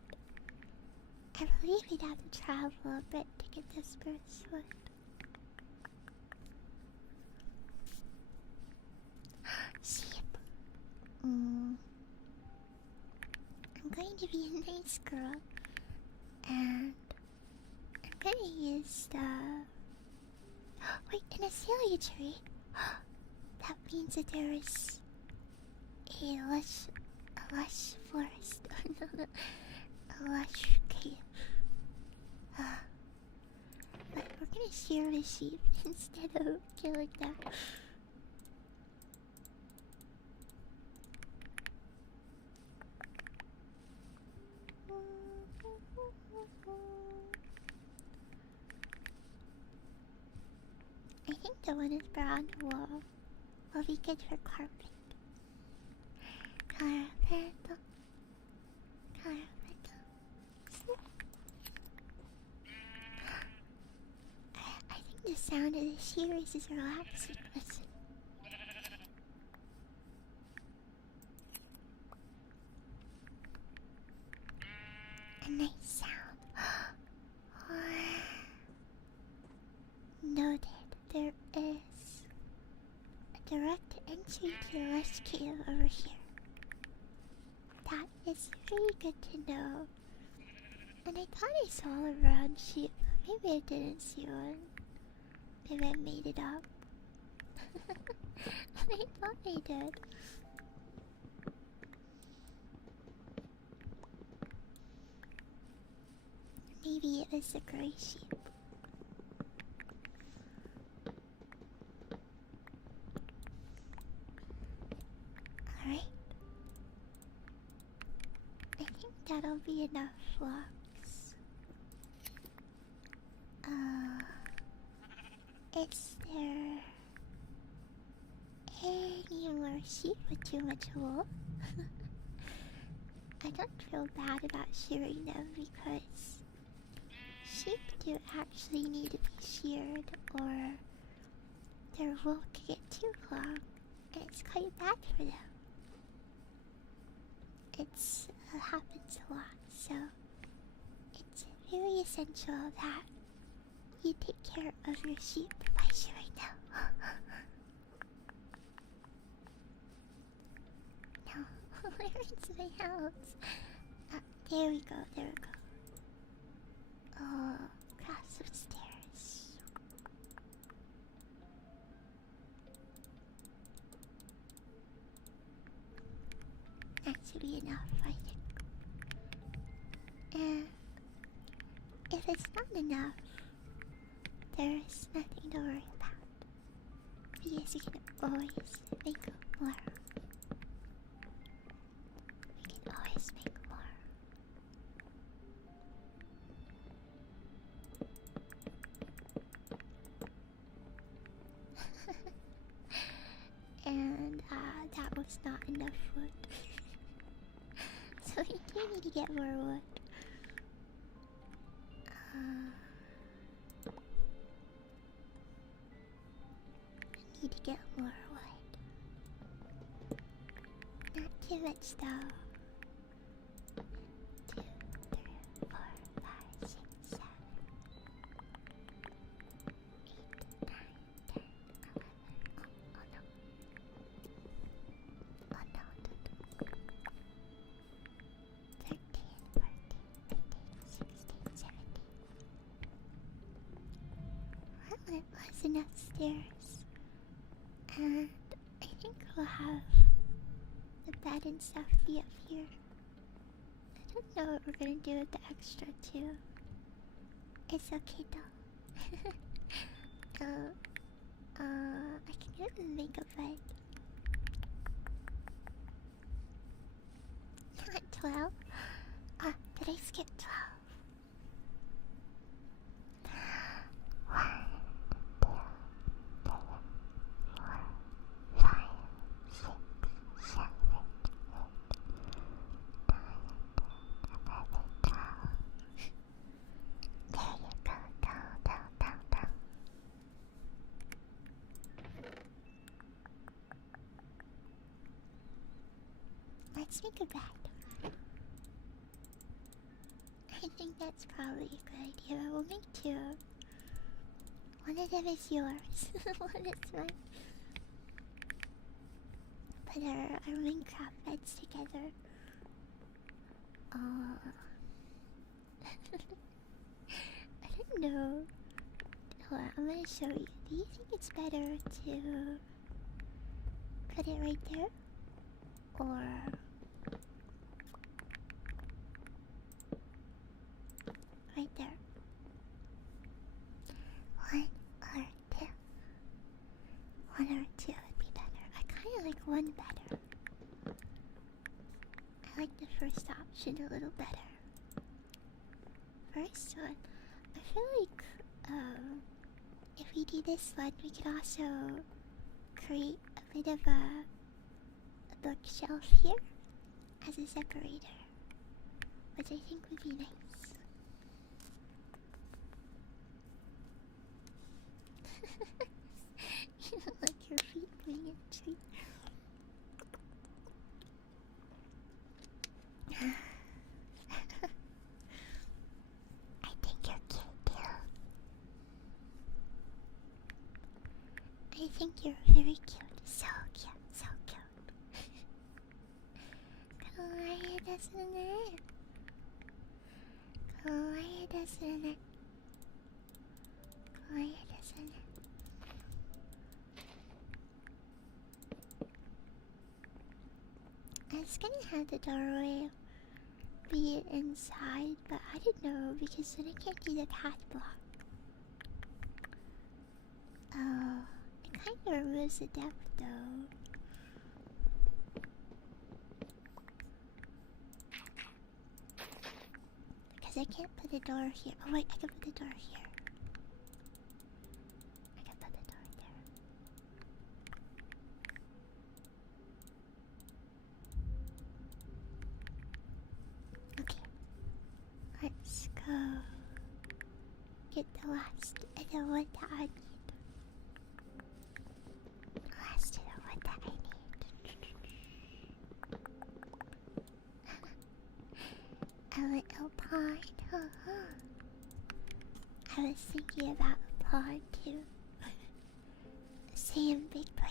I believe we'd have to travel a bit to get the spruce wood. Sheep. I'm going to be a nice girl, and I'm gonna use the. Wait, an azalea tree? That means that there is a lush forest. A lush cave. But we're gonna shear the sheep instead of killing them. I think the one is brown wool will be good for carpet. Carpet. Carpet. I think the sound of the shears is relaxing. Listen. A nice sound. Noted. There is a direct entry to the lush cave over here. That is very good to know. And I thought I saw a brown sheep. Maybe I didn't see one. Maybe I made it up. I thought I did. Maybe it was a gray sheep. Alright. I think that'll be enough flocks. Is there any more sheep with too much wool? I don't feel bad about shearing them because sheep do actually need to be sheared or their wool could get too long and it's quite bad for them. It's happens a lot, so it's very essential that you take care of your sheep by shearing them. No, where is my house? There we go, there we go. Oh, cross some stairs. That should be enough, I think. And if it's not enough, there's nothing to worry about. Because you can always make more. We can always make more. And that was not enough wood. So we do need to get more wood. I need to get more wood. Not too much though. 2, 3, 4, 5, 6, 7, 8, 9, 10, 11. Oh no. Oh no. 13, 14, 15, 16, 17. Well, it was enough stairs. And I think we'll have the bed and stuff be up here. I don't know what we're gonna do with the extra too. It's okay though. I can get and make a bed. Not 12. Did I skip 12? 1, 2, 3, 4, 5, 6, 7, 8, 9, 11, 12. There you go, down. Let's make a bed. think that's probably a good idea. We'll make two. One of them is yours. One is mine. Put our Minecraft beds together. I don't know. Hold on, I'm gonna show you. Do you think it's better to put it right there? Or right there? One or two? One or two would be better. I kinda like one better. I like the first option a little better. First one, I feel like if we do this one, we could also create a bit of a bookshelf here as a separator, which I think would be nice. You don't like your feet being a tree. I think you're cute too. I think you're very cute. So cute, so cute. Kawaii desu ne. Kawaii desu ne. Kawaii desu ne. I was gonna have the doorway be inside, but I didn't know because then I can't do the path block. Oh, it kind of removes the depth though. Because I can't put the door here. Oh wait, I can put the door here. I can put the door there. Okay. Let's go get the last of the wood that I need. Last of the wood that I need. A little pond. I was thinking about a pond too. Same big brain,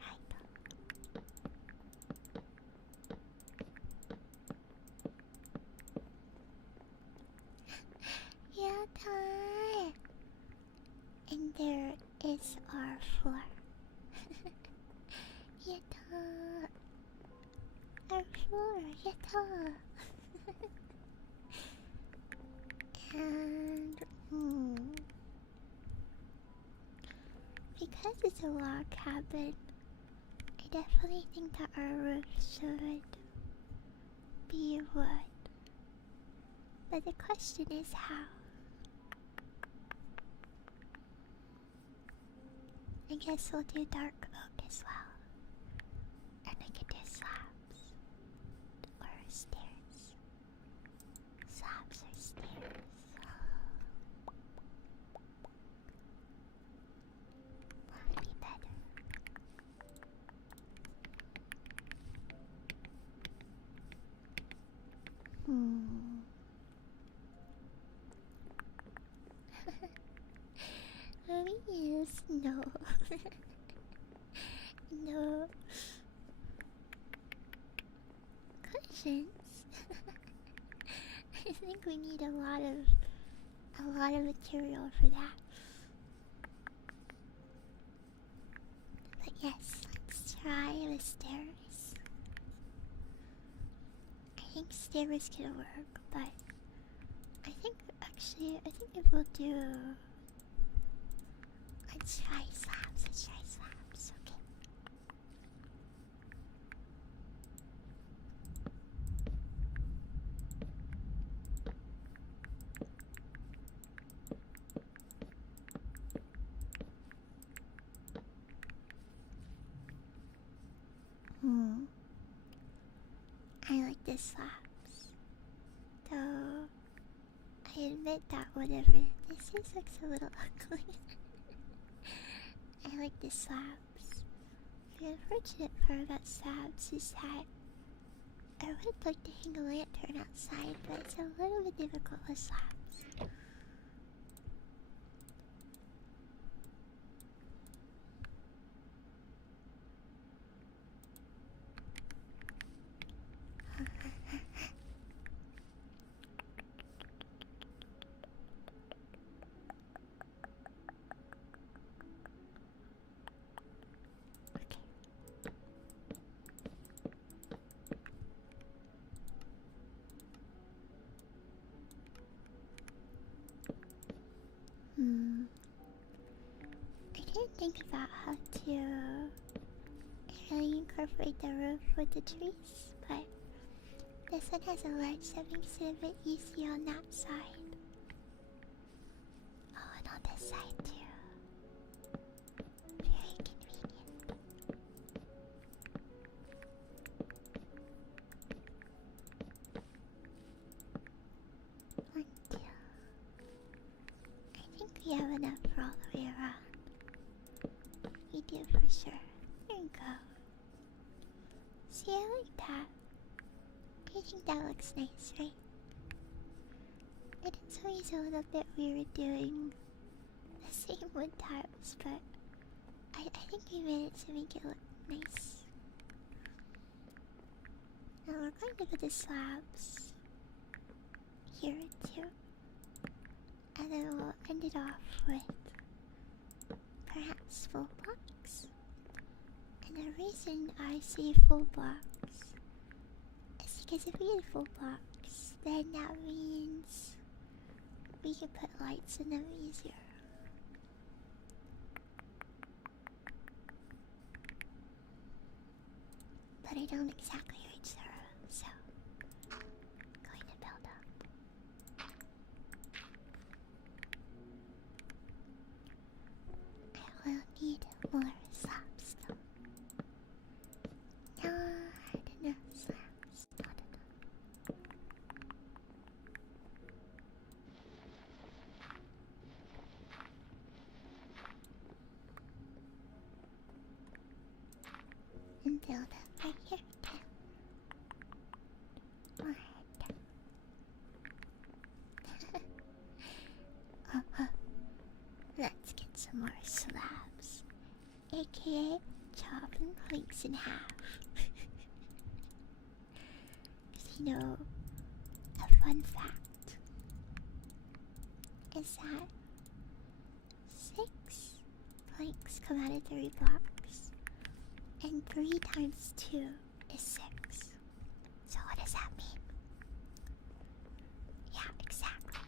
right? Yeah, time. And there is our floor. Yatta. Our floor, yatta. And because it's a log cabin, I definitely think that our roof should be wood. But the question is how. I guess we'll do dark oak as well. And we can do slabs. Or stairs. Slabs or stairs. What would be better? Yes, no. No. Cushions? I think we need a lot of material for that. But yes, let's try the stairs. I think stairs can work, but I think it will do. Let's try slabs, okay. I like the slabs. Though, I admit that whatever this is looks a little ugly. I like the slabs. The unfortunate part about slabs is that I would like to hang a lantern outside, but it's a little bit difficult with slabs. Okay. I didn't think about how to really incorporate the roof with the trees, but this one has a ledge that makes it a bit easier on that side. Oh, and on this side too. Very convenient. One, two. I think we have enough for all the way around. We do for sure. There you go. See, I like that. I think that looks nice, right? And it's always a little bit weird doing the same wood tiles, but I think we managed to make it look nice. Now we're going to put the slabs here too. And then we'll end it off with perhaps full blocks. And the reason I say full blocks is because if we had full blocks, then that means we can put lights in them easier. But I don't exactly reach the room, so I'm going to build up. I will need more slabs though. Not enough slabs, not enough. And build up right here too. Right. Let's get some more slabs, aka chopping planks in half. Cause you know, a fun fact is that 6 planks come out of 3 blocks, and 3 times 2 is 6. So what does that mean? Yeah, exactly.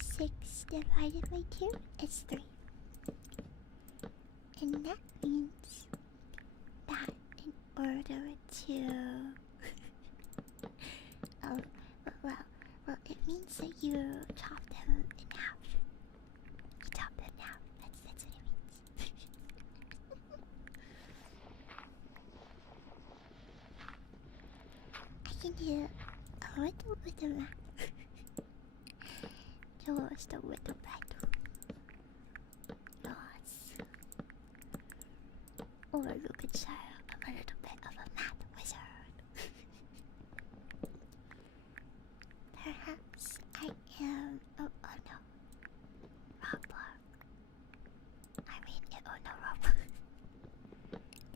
6 divided by 2 is 3. And that means that in order to... oh, well, it means that you chop them in half. You chop them in half. That's what it means. I can do a little bit of that. Just a little bit. Yes. Or you could say I'm a little bit of a math wizard. Perhaps I am. Oh no. Wrong block. I mean, oh no, wrong block.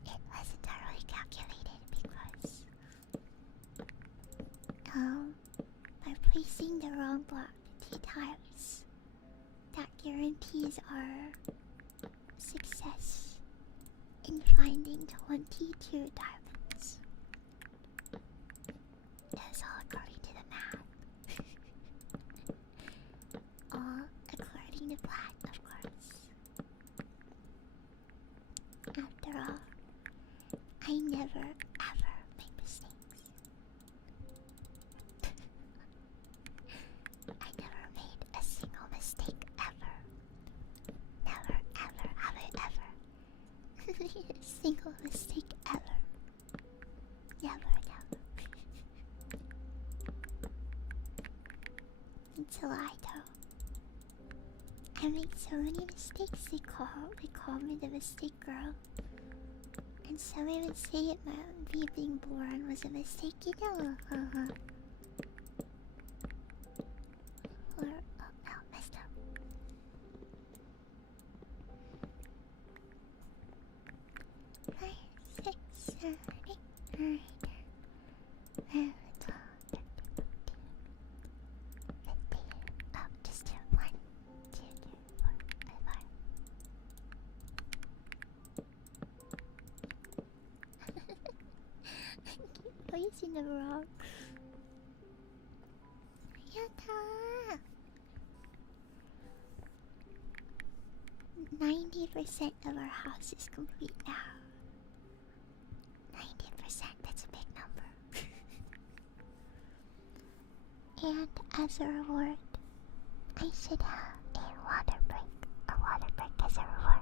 It wasn't thoroughly calculated because by placing the wrong block 2 times, that guarantees our success in finding 22 diamonds. That's all according to the math. All according to plan, of course. After all, I never ever make mistakes. I never made a single mistake ever. Never ever have I ever made a single mistake ever. Never. It's a lie though. I make so many mistakes they call me the mistake girl. And some even say me being born was a mistake, you know. Or, oh no, messed up. 5, 6, 7, 8, 9, 10, 11, 12, 13, 14, 15. Oh, just do 1, 2, 3, 4, 5, 5. Why is in the wrong? Yatta! 90% of our house is complete now. 90%, that's a big number. And as a reward, I should have a water break. A water break as a reward.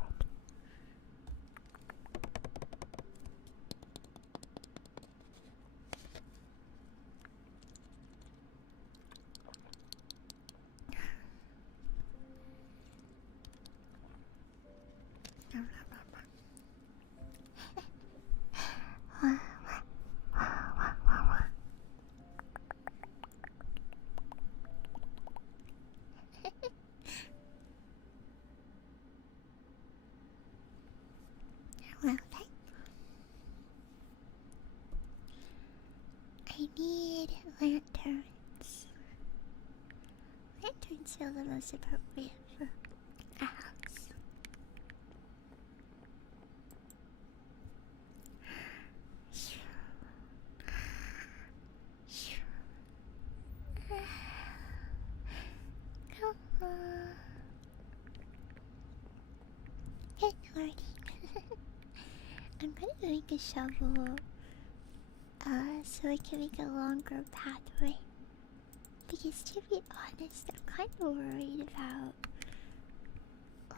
Well then, I need lanterns. Lanterns feel the most appropriate for a house. Come on. Good morning. I'm gonna make a shovel so I can make a longer pathway. Because to be honest, I'm kind of worried about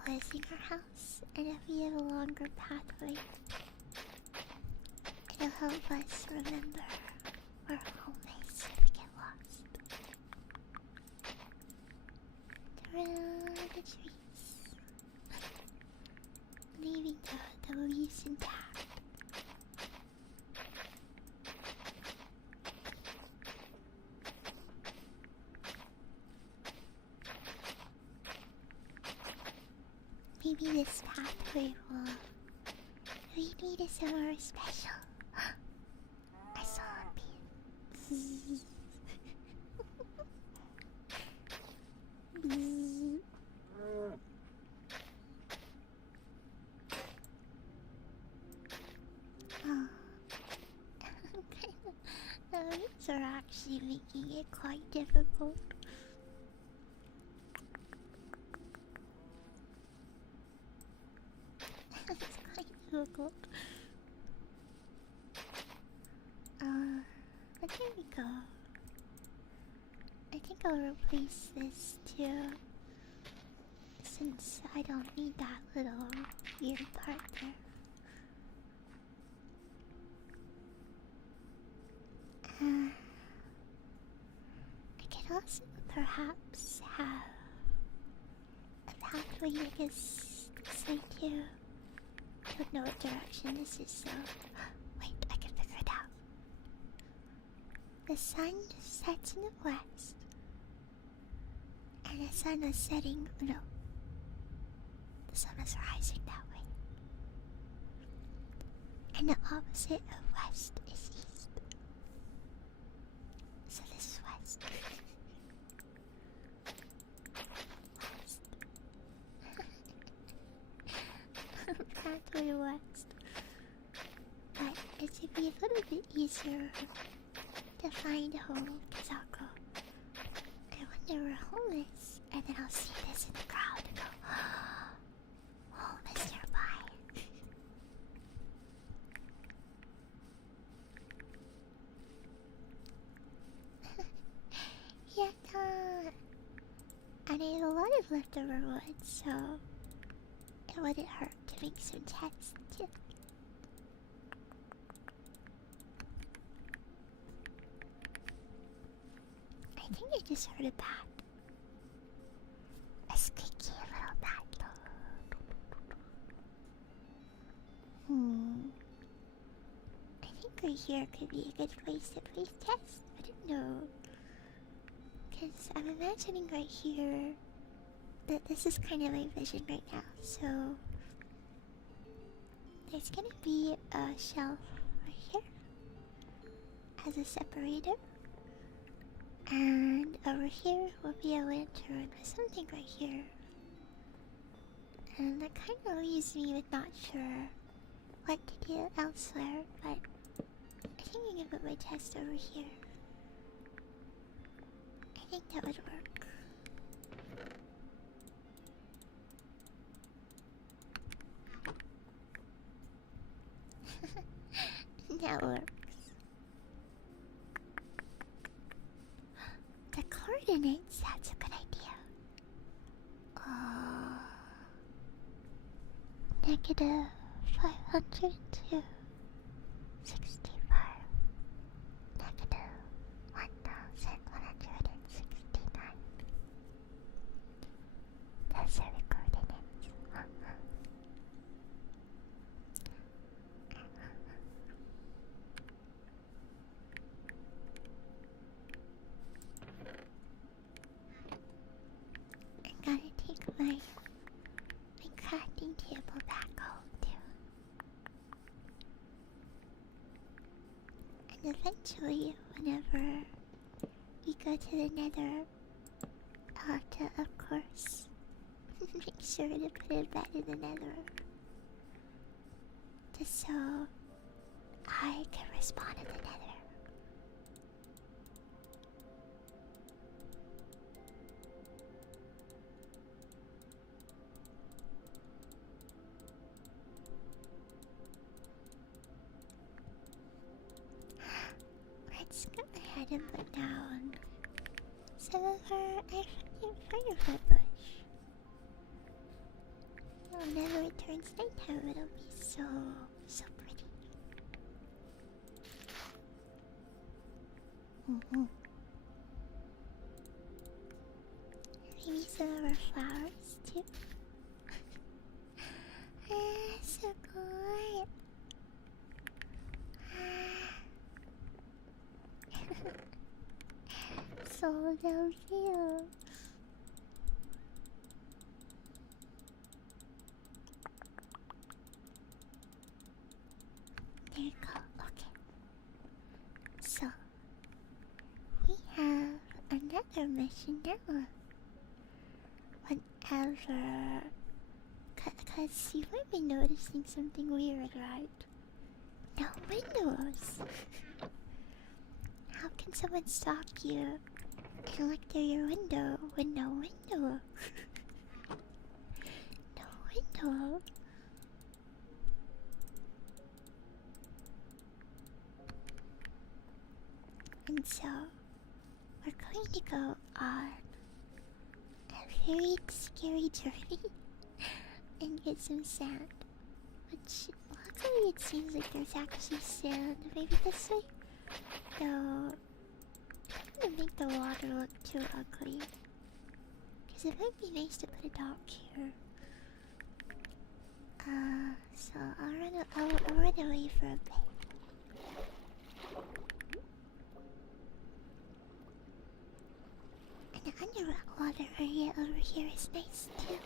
losing our house, and if we have a longer pathway, it'll help us remember where home is if we get lost. Through the trees, leaving the leaves intact. Maybe this pathway will lead me to somewhere special. I saw a bee. Oh. The leaves are actually making it quite difficult. It's quite difficult. But there we go. I think I'll replace this too, since I don't need that little weird part there. I could also perhaps have a pathway that goes this way too. I don't know what direction this is, so wait, I can figure it out. The sun sets in the west, and the sun is setting. No, the sun is rising that way, and the opposite of west is east. So this is west. Pathway west. But it should be a little bit easier to find home, because I'll go, I wonder where home is, and then I'll see this in the crowd and go, home is nearby. Yeah, and I have a lot of leftover wood, so it wouldn't hurt to make some chests too. I think I just heard a bat. A squeaky little bat. here could be a good place to place test. I don't know. Because I'm imagining right here that this is kind of my vision right now. So there's gonna be a shelf right here as a separator. And over here will be a lantern or something right here. And that kind of leaves me with not sure what to do elsewhere, but I think I can put my chest over here. I think that would work. That works. The coordinates, that's a good idea. Negative 500 to 65. Negative 1169. That's the coordinates. I gotta take my crafting table back home too. And eventually, whenever we go to the nether, I'll have to, of course, make sure to put a bed in the nether. Just so I can respawn in the nether. Let's go ahead and put down some of our firefly bush. Whenever it turns nighttime, it'll be so pretty. Maybe some of our flowers too. So good. So down here. There you go. Okay. So we have another mission now. Whenever, cause you might be noticing something weird, right? No windows. How can someone stalk you and look through your window with no window? No window. And so, we're going to go on a very scary journey and get some sand. Which, luckily it seems like there's actually sand maybe this way. Though, I'm gonna make the water look too ugly. Because it might be nice to put a dock here. So I'll run away for a bit. And the underwater area over here is nice too.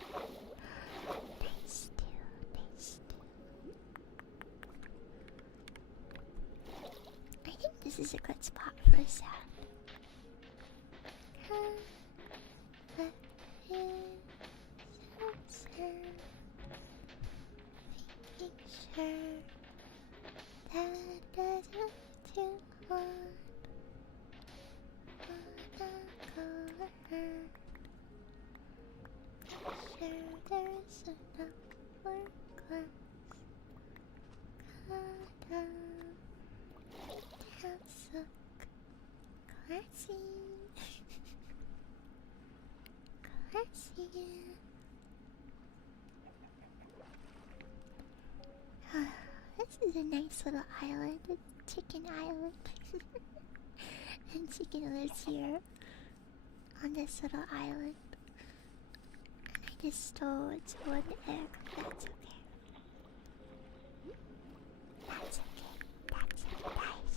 Nice too, nice too. I think this is a good spot for a sound. Making sure that doesn't too hard. Sure there's enough for glass. House look classy. Classy. This is a nice little island. It's Chicken Island. And Chicken lives here on this little island. And I just stole its one egg. That's okay. That's okay. That's okay, guys.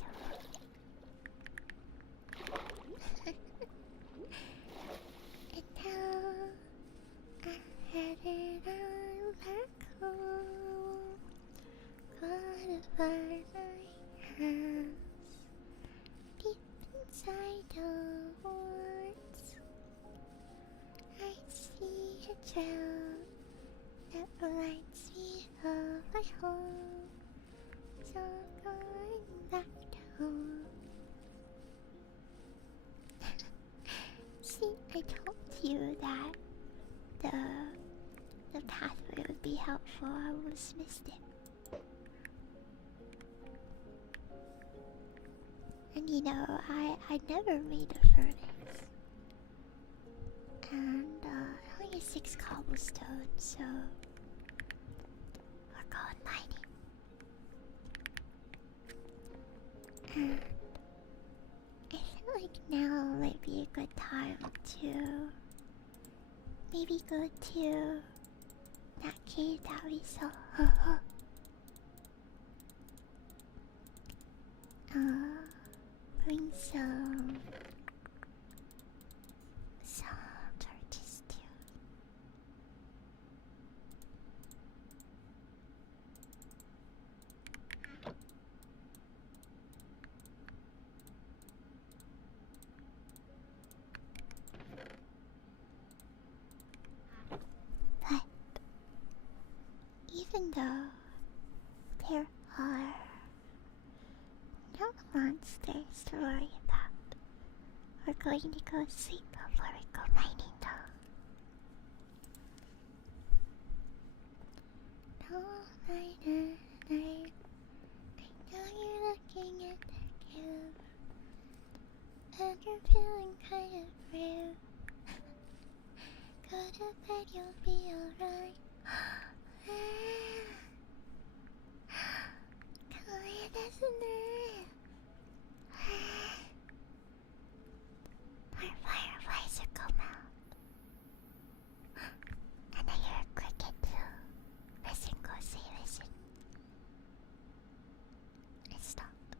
be helpful. I almost missed it. And you know, I never made a furnace. And I only have 6 cobblestone, so we're going mining. And I feel like now might be a good time to maybe go to that cave that we saw. Bring some torches too. But even though there are no monsters to worry about, we're going to go sleep before we go mining though. No, miner, I know you're looking at the cube, and you're feeling kind of rude. Go to bed, you'll be alright. Kaya doesn't know. Our fireflies are come out. And I hear a cricket too. Listen, go say listen. It stopped.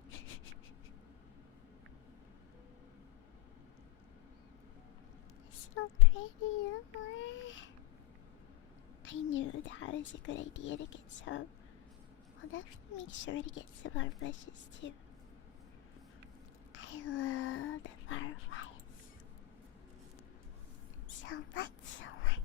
It's so pretty. I knew that was a good idea to get some. I'll definitely make sure to get some more bushes too. I love the fireflies so much, so much.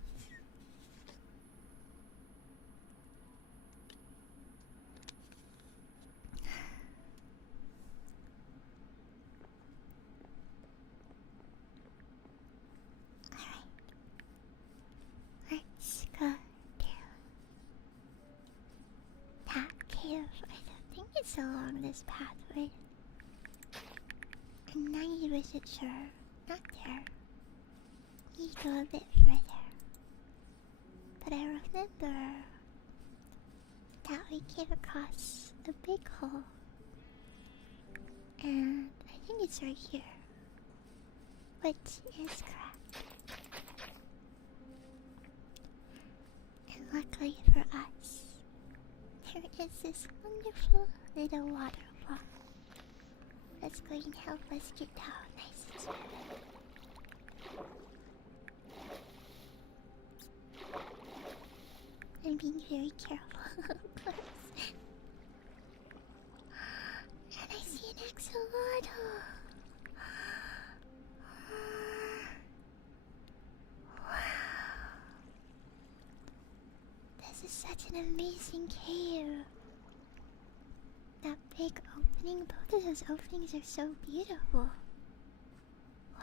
Alright, let's go to that cave. I don't think it's along this pathway. I'm 90% sure. Not there. We go a bit further. But I remember that we came across a big hole. And I think it's right here. Which is correct. And luckily for us, there is this wonderful little waterfall that's going to help us get down nice and smooth. I'm being very careful, of course. And I see an axolotl. Wow. This is such an amazing cave. That big opening, both of those openings are so beautiful.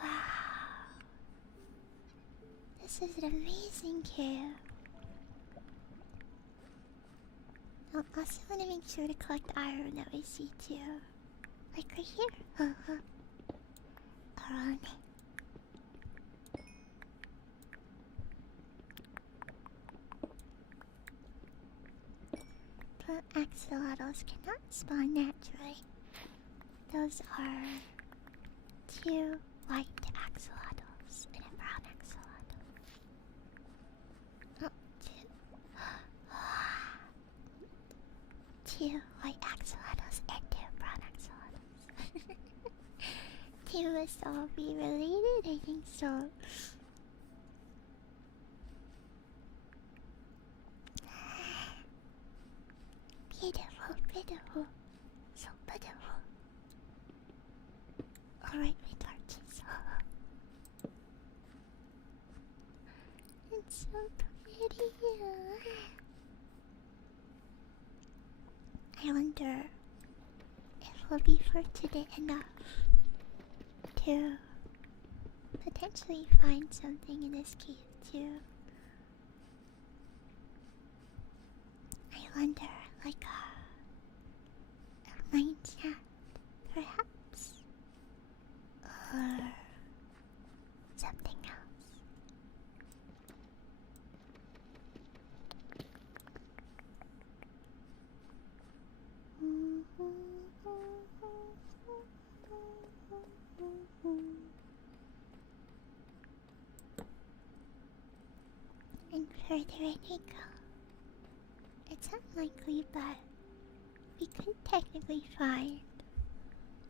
Wow. This is an amazing cave. I also want to make sure to collect iron that we see too. Like right here. Around it. But axolotls cannot spawn naturally. Those are 2 white axolotls and a brown axolotl. Oh, 2 white axolotls and 2 brown axolotls. They must all be related, I think so. Beautiful, beautiful. So beautiful. Alright, my torches. It's so pretty. I wonder if we'll be fortunate enough to potentially find something in this cave too. wonder, like a mindset, perhaps, or something else. And further in we go. It's unlikely, but we could technically find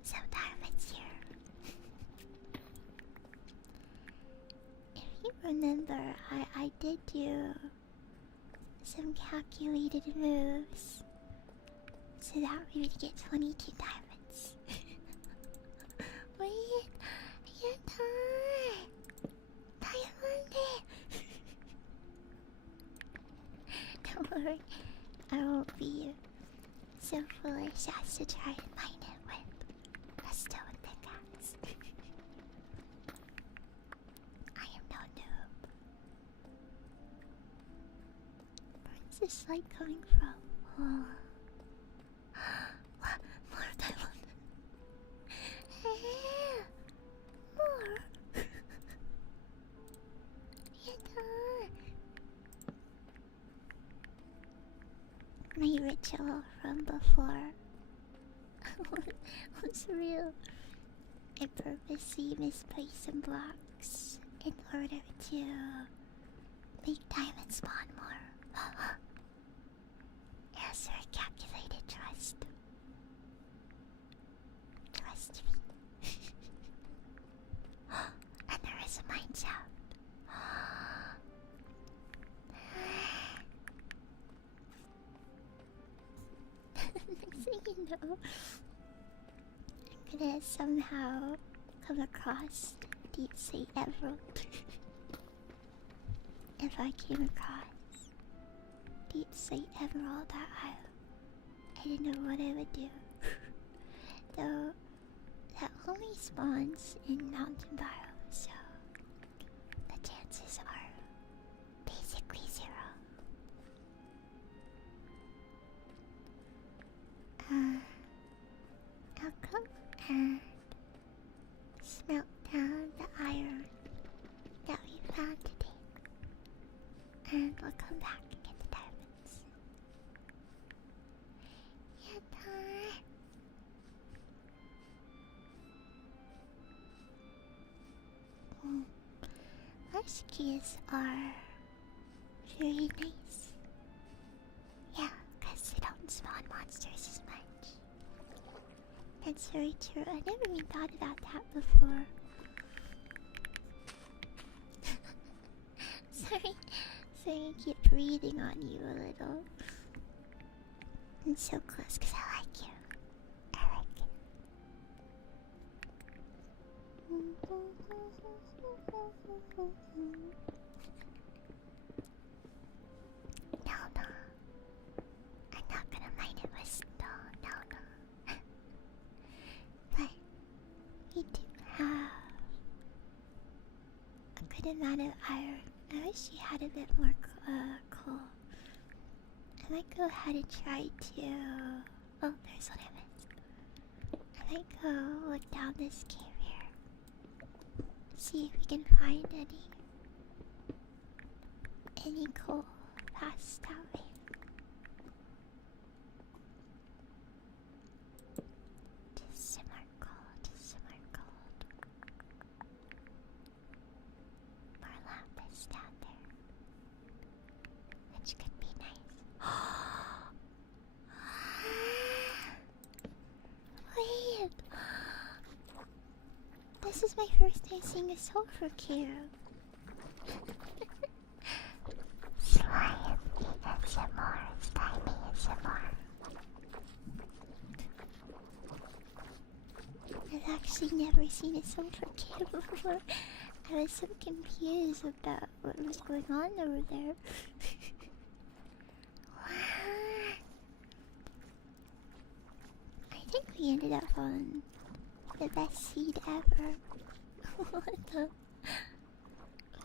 some diamonds here. If you remember, I did do some calculated moves so that we would get 22 diamonds. Wait, you're done! Diamond! Don't worry, I won't be so foolish as to try to mine it with a stone pickaxe. I am no noob. Where's this light coming from? Oh. More diamond. More. My ritual from before was real. I purposely misplaced some blocks in order to make diamonds spawn more. Yes, very calculated trust. Trust me. And there is a mine sound. Next thing you know, I'm gonna somehow come across deep sea emerald. If I came across deep sea emerald, I didn't know what I would do. Though that only spawns in mountain biomes, so the chances are basically zero. I'll go and smelt down the iron that we found today, and we'll come back and get the diamonds. Yatta! Lush keys are very nice. Yeah, because they don't spawn monsters as much. That's very true. I never even thought about that before. Sorry I keep breathing on you a little. I'm so close because I like you. I like it. No. I'm not gonna mine it with stone. No. But we do have a good amount of iron. I wish we had a bit more coal. I might go ahead and try to... Oh, there's what I missed. I might go look down this cave here. See if we can find any coal past that way. Just some more gold. More lapis down there, which could be nice. Wait! This is my first time seeing a sulfur cube. Slime ASMR, slimy ASMR. I've actually never seen a sulfur cube before. I was so confused about what was going on over there. I think we ended up on the best seed ever. What the?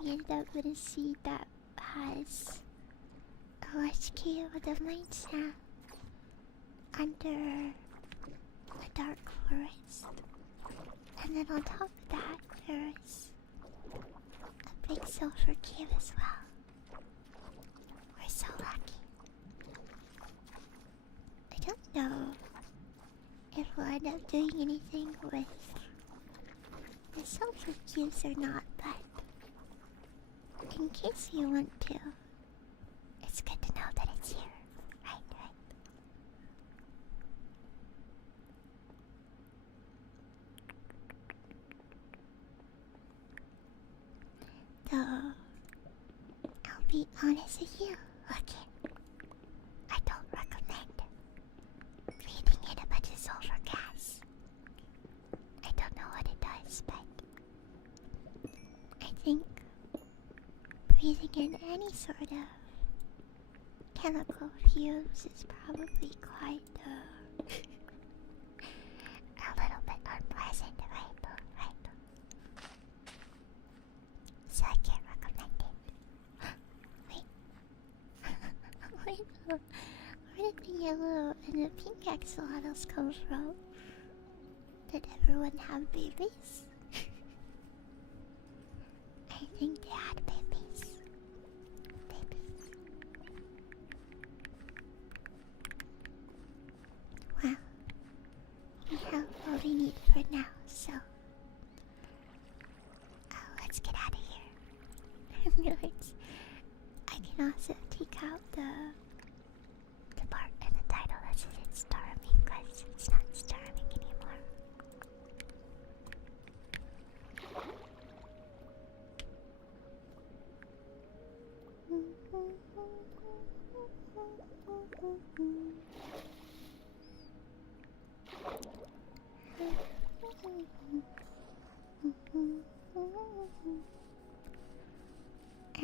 We ended up with a seed that has a lush cave with a mindset under a dark forest. And then on top of that, there's a big sulfur cave as well. We're so lucky. I don't know if we'll end up doing anything with the sulfur cubes or not, but in case you want to, it's good to know that it's here. Right, right. Though, I'll be honest with you, okay, I don't recommend breathing in a bunch of sulfur gas. I don't know what it does, but I think breathing in any sort of chemical fumes is probably quite a little bit unpleasant, right? Right. So I can't recommend it. Wait. Where did the yellow and the pink axolotls come from? Did everyone have babies? I think they had babies. Well, we have all we need for now, so let's get out of here. I can also take out the part in the title that says it's starving, because it's not starving anymore.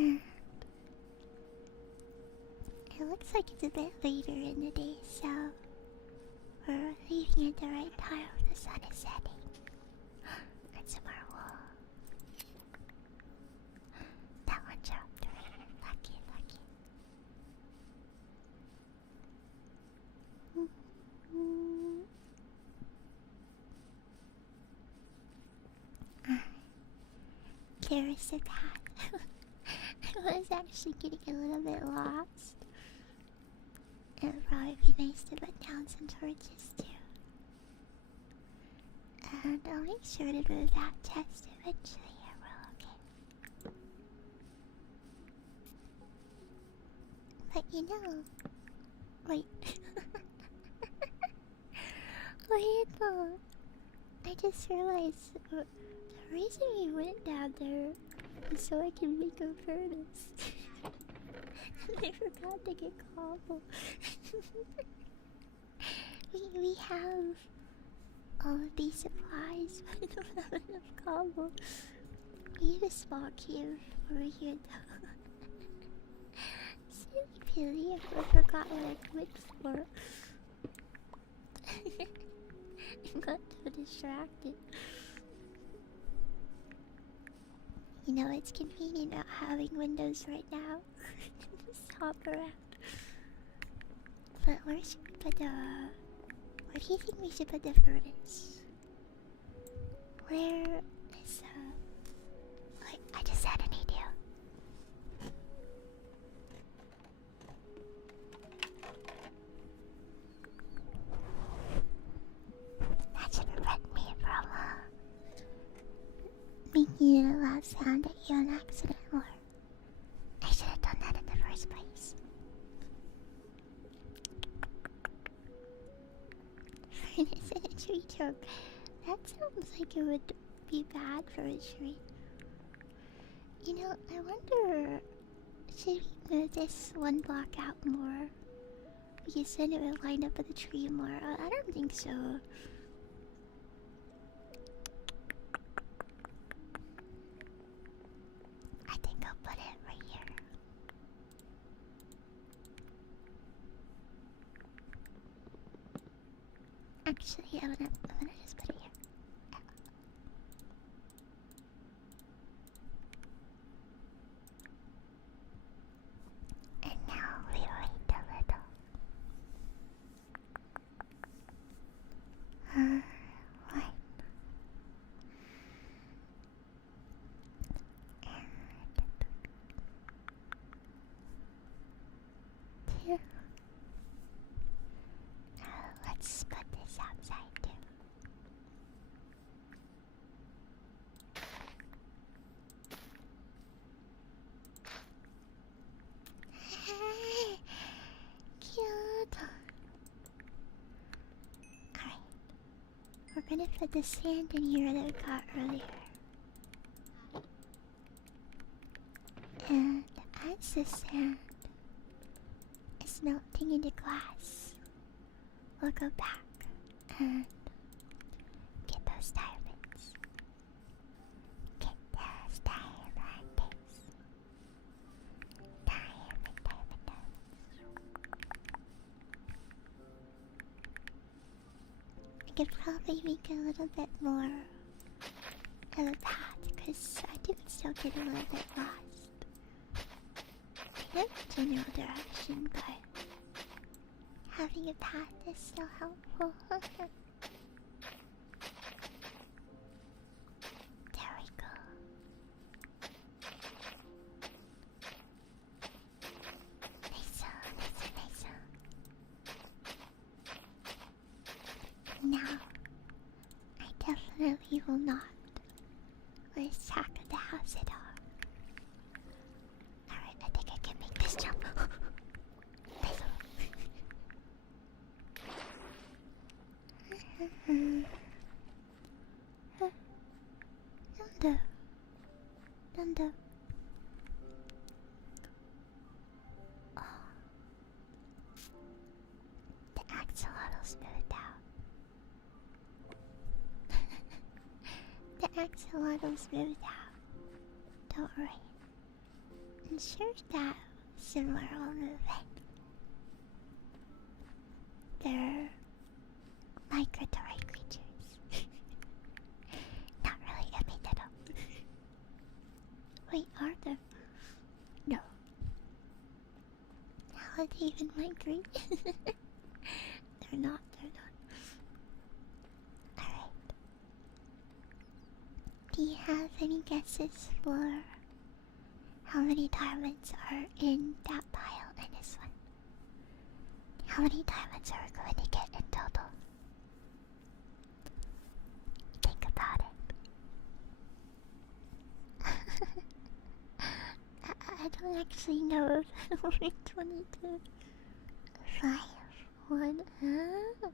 And it looks like it's a bit later in the day, so we're leaving at the right time when the sun is setting. And some more wool. That one dropped right. Lucky, lucky. There is the path. I was actually getting a little bit lost. It would probably be nice to put down some torches too. And I'll make sure to move that chest eventually. Yeah, we're okay. But you know, wait. Wait, no. I just realized the reason we went down there is so I can make a furnace. I forgot to get cobble. we have all of these supplies, but I don't have enough cobble. We have a small cave over here though. Silly Billy, I forgot what I clicked for. I got so distracted. You know, it's convenient not having windows right now. Just hop around. But where should we put the... Where do you think we should put the furnace? Where is Wait, I just had an idea. That should prevent me from making a loud sound at you on accident, or I should have done that in the first place. Furnace in a tree trunk. That sounds like it would be bad for a tree. You know, I wonder, should we move this one block out more? Because then it would line up with the tree more. I don't think so. I think I'll put it right here. Actually, I'm gonna just put it here. And now we will here. Let's put this outside too. Cute. Alright. We're gonna put the sand in here that we got earlier. And as the sand is melting into glass, we'll go back and get those diamonds. Get those diamonds. Diamond. I could probably make a little bit more of a path because I do still get a little bit lost. I know the general direction, but having a path is still helpful. There we go. Nice. Now, I definitely will not lose track of the house at all. Alright, I think I can make this jump. Nando. Oh. The axolotl smoothed out. The axolotl smoothed out. Don't worry. I'm sure that similar will move in. They're migratory creatures. Not really, I made that up. Wait, are there? No. How would they even migrate? They're not. Alright. Do you have any guesses for how many diamonds are in that pile and this one? How many diamonds are we going to get in total? Think about it. I don't actually know if only 22. 5, 1, 12.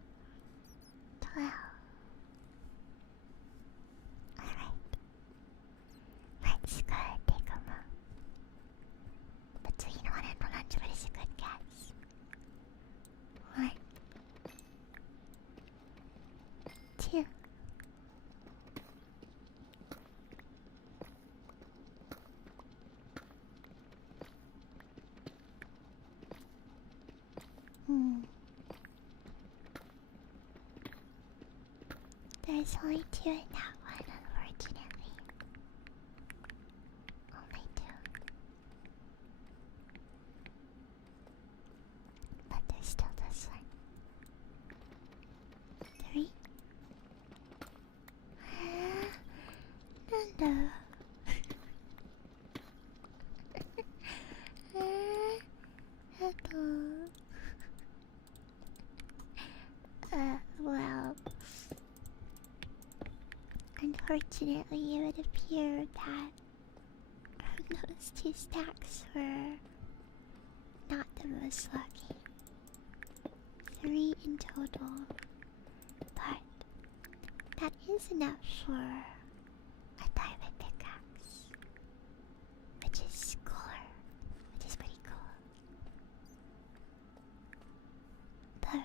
Alright. Let's go take a look. Between 1 and 100 is a good guess. 1, 2. There's only 2 in that one, unfortunately. Only 2. But there's still this one. 3. No. Well, unfortunately, it would appear that those 2 stacks were not the most lucky. 3 in total, but that is enough for a diamond pickaxe, which is cooler, which is pretty cool. But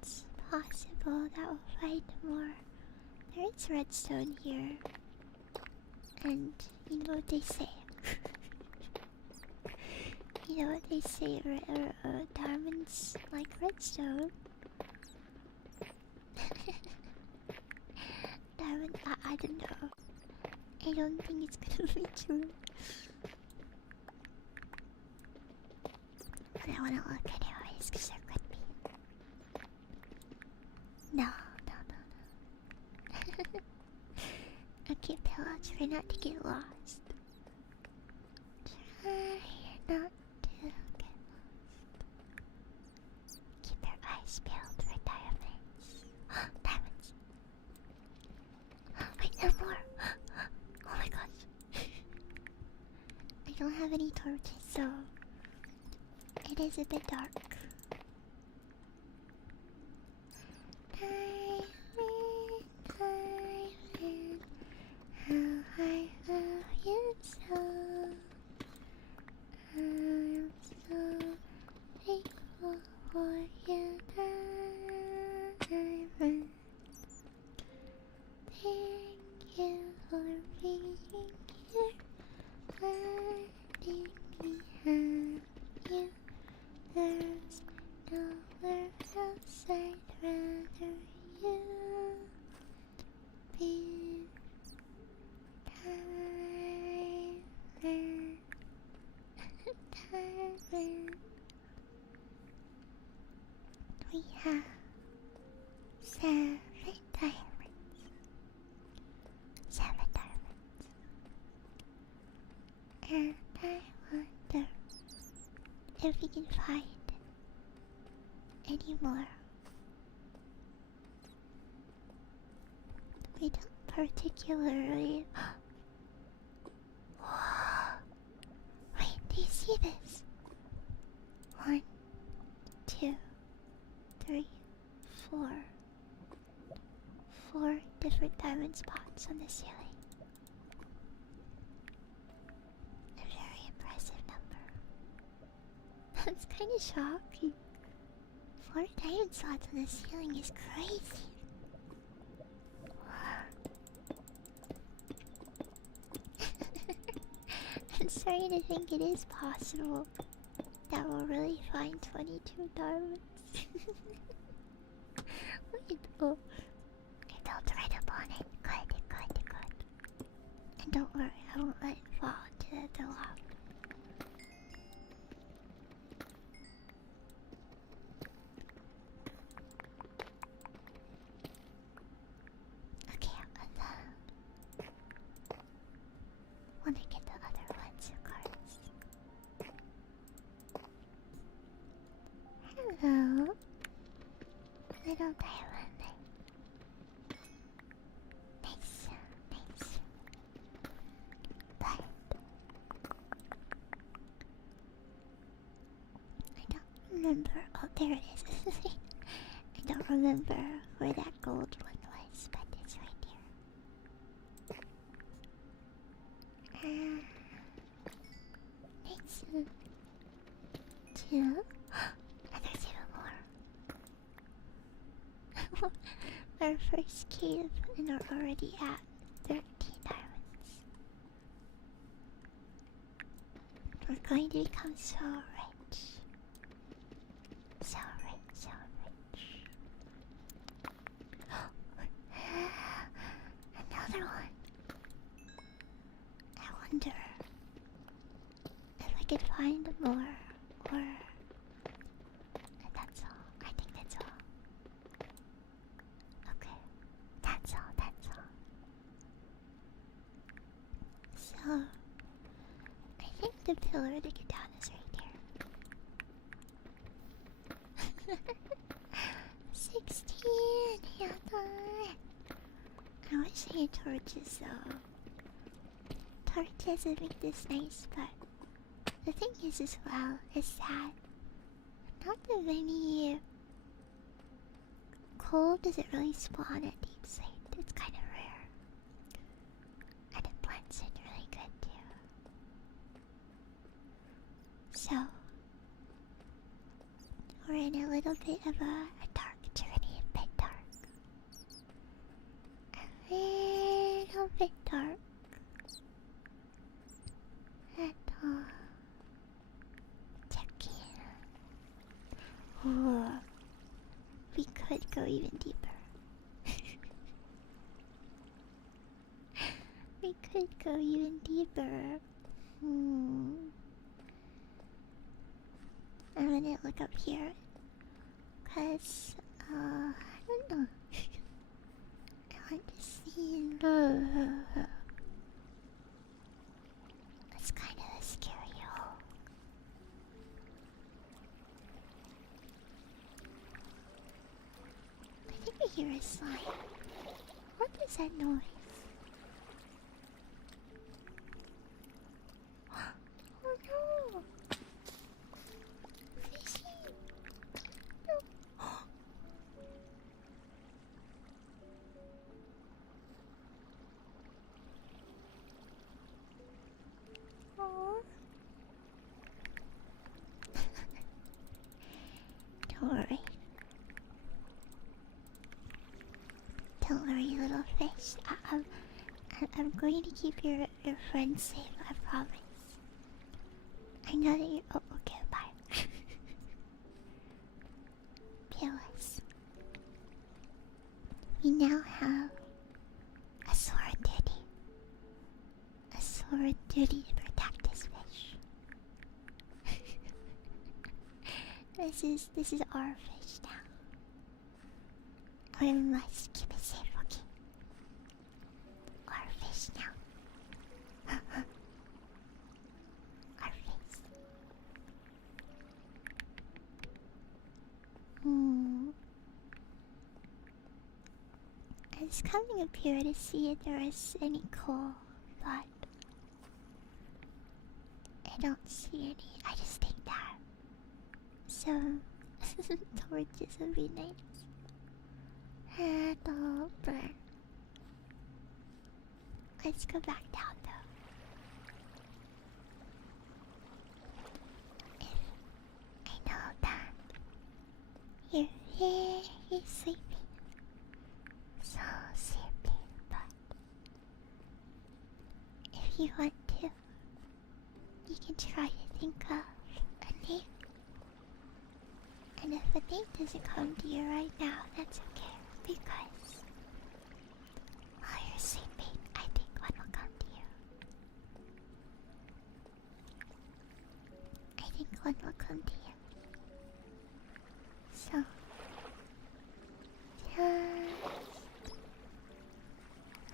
it's possible that we'll find more. There is redstone here, and you know what they say. You know what they say, diamonds like redstone. Diamond, I don't know. I don't think it's gonna be true. But I wanna look anyways, cause there could be. No. Okay, Pillow, try not to get lost. Try don't have any torches, so it is a bit dark. How I love you so. I'm so thankful for you, diamond. Thank you for being here, letting me have you. There's nowhere else I'd rather you be. Diamond, diamond. We have 7 diamonds. 7 diamonds. And I wonder if we can find any more. We don't particularly. Wait, do you see this? 1, 2, 3, 4. 4 different diamond spots on the ceiling. A very impressive number. That's kind of shocking. 4 diamond spots on the ceiling is crazy. I'm starting to think it is possible that we'll really find 22 diamonds. Wait, oh. Okay, don't tread upon it. Good, good, good. And don't worry, I won't let it fall into the lava. Okay, want to get the other ones, of course. Hello, little diamond. Nice, nice. But I don't remember. Oh, there it is. I don't remember where that gold one was, but it's right here. Nice. 2. And there's even more. Our first cave, and we're already at 13 diamonds. We're going to become so rich. So rich, so rich. Another one. I wonder if I could find more, or that's all. I think that's all. Okay, that's all, that's all. So, I think the pillar to get down is right here. 16! Yeah, I wish I had torches though. Torches would make this nice, but the thing is as well is that not that many coal doesn't really spawn at deep slate. It's kind of rare. And it blends in really good too. So, we're in a little bit of a dark journey, a bit dark. A little bit dark. At all. Check in. Ooh. We could go even deeper. We could go even deeper. I'm gonna look up here. Cause, I don't know. I want to see. It's kind of a scary hole. I think I hear a slime. What is that noise? fish. I'm going to keep your friends safe, I promise. I know that you're. Oh, okay, bye. Peerless. We now have a sword duty. A sword duty to protect this fish. This is our fish now. We must keep it safe, okay? Our fish now. Our fish. I was coming up here to see if there was any coal, but I don't see any. I just think that some torches would be nice. Don't burn. Let's go back down though. If I know that you're very sleepy, so sleepy, but if you want to, you can try to think of a name. And if a name doesn't come to you right now, that's okay, because while you're sleeping, I think one will come to you. I think one will come to you. So, just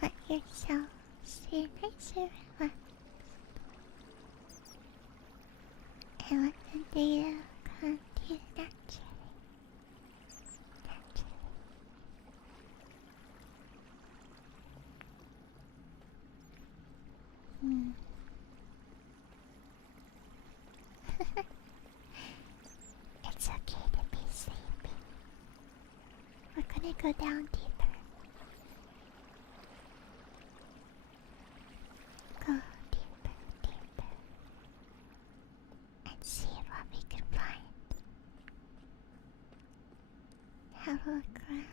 let yourself stay nice and relaxed. And let the data come to you naturally. It's okay to be sleepy. We're gonna go down deeper. Go deeper, deeper. And see what we can find. Have a look around.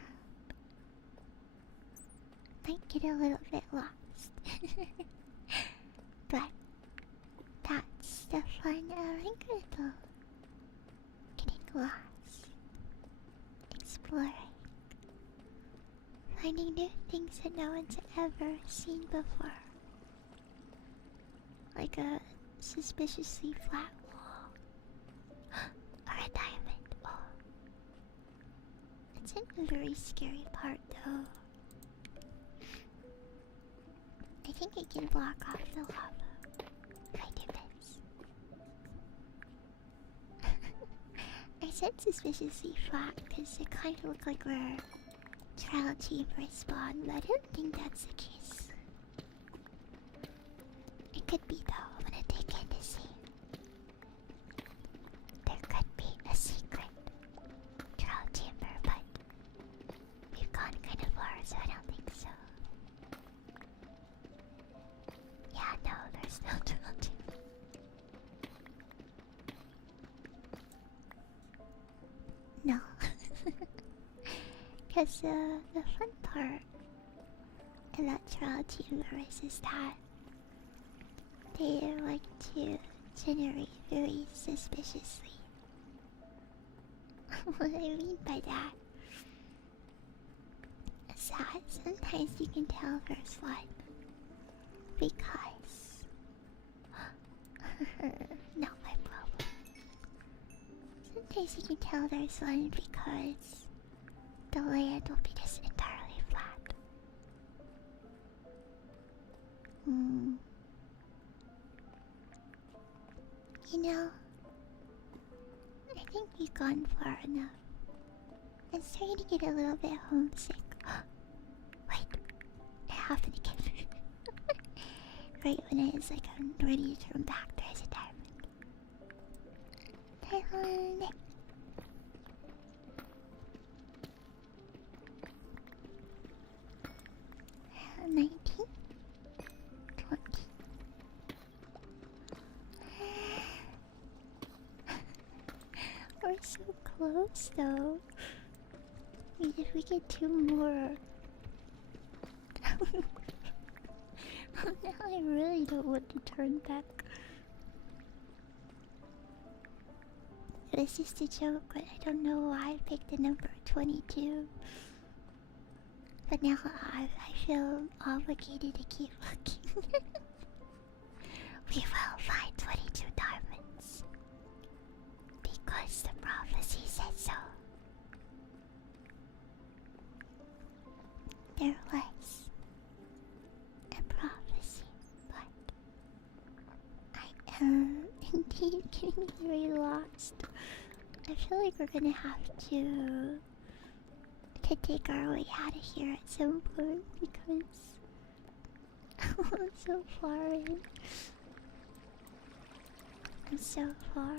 Might get a little bit lost. But that's the fun of Incredible. Getting lost. Exploring. Finding new things that no one's ever seen before. Like a suspiciously flat wall. Or a diamond. Oh. It's in a very scary part though. I think it can block off the lava. I do this. I said suspiciously flat because it kind of looked like where trial chamber spawn, but I don't think that's the case. It could be though. I'm gonna dig in to see. There could be a secret trial chamber, but we've gone kind of far, so I don't think so. Yeah, no, there's no trial chamber. No. Because the fun part about trial chambers is that they like to generate very suspiciously. What I mean by that is that sometimes you can tell there's one because not my problem. Sometimes you can tell there's one because the land will be just entirely flat. You know, I think we've gone far enough. I'm starting to get a little bit homesick. Wait, it happened again. Right when I was like, I'm ready to turn back, there's a diamond. Diamond! 19, 20. We're so close though. If we get 2 more, Now I really don't want to turn back. It's just a joke, but I don't know why I picked the number 22. But now I feel obligated to keep looking. We will find 22 diamonds. Because the prophecy said so. There was a prophecy, but I am indeed getting very lost. I feel like we're gonna have to take our way out of here at some point because I'm so far in. I'm so far.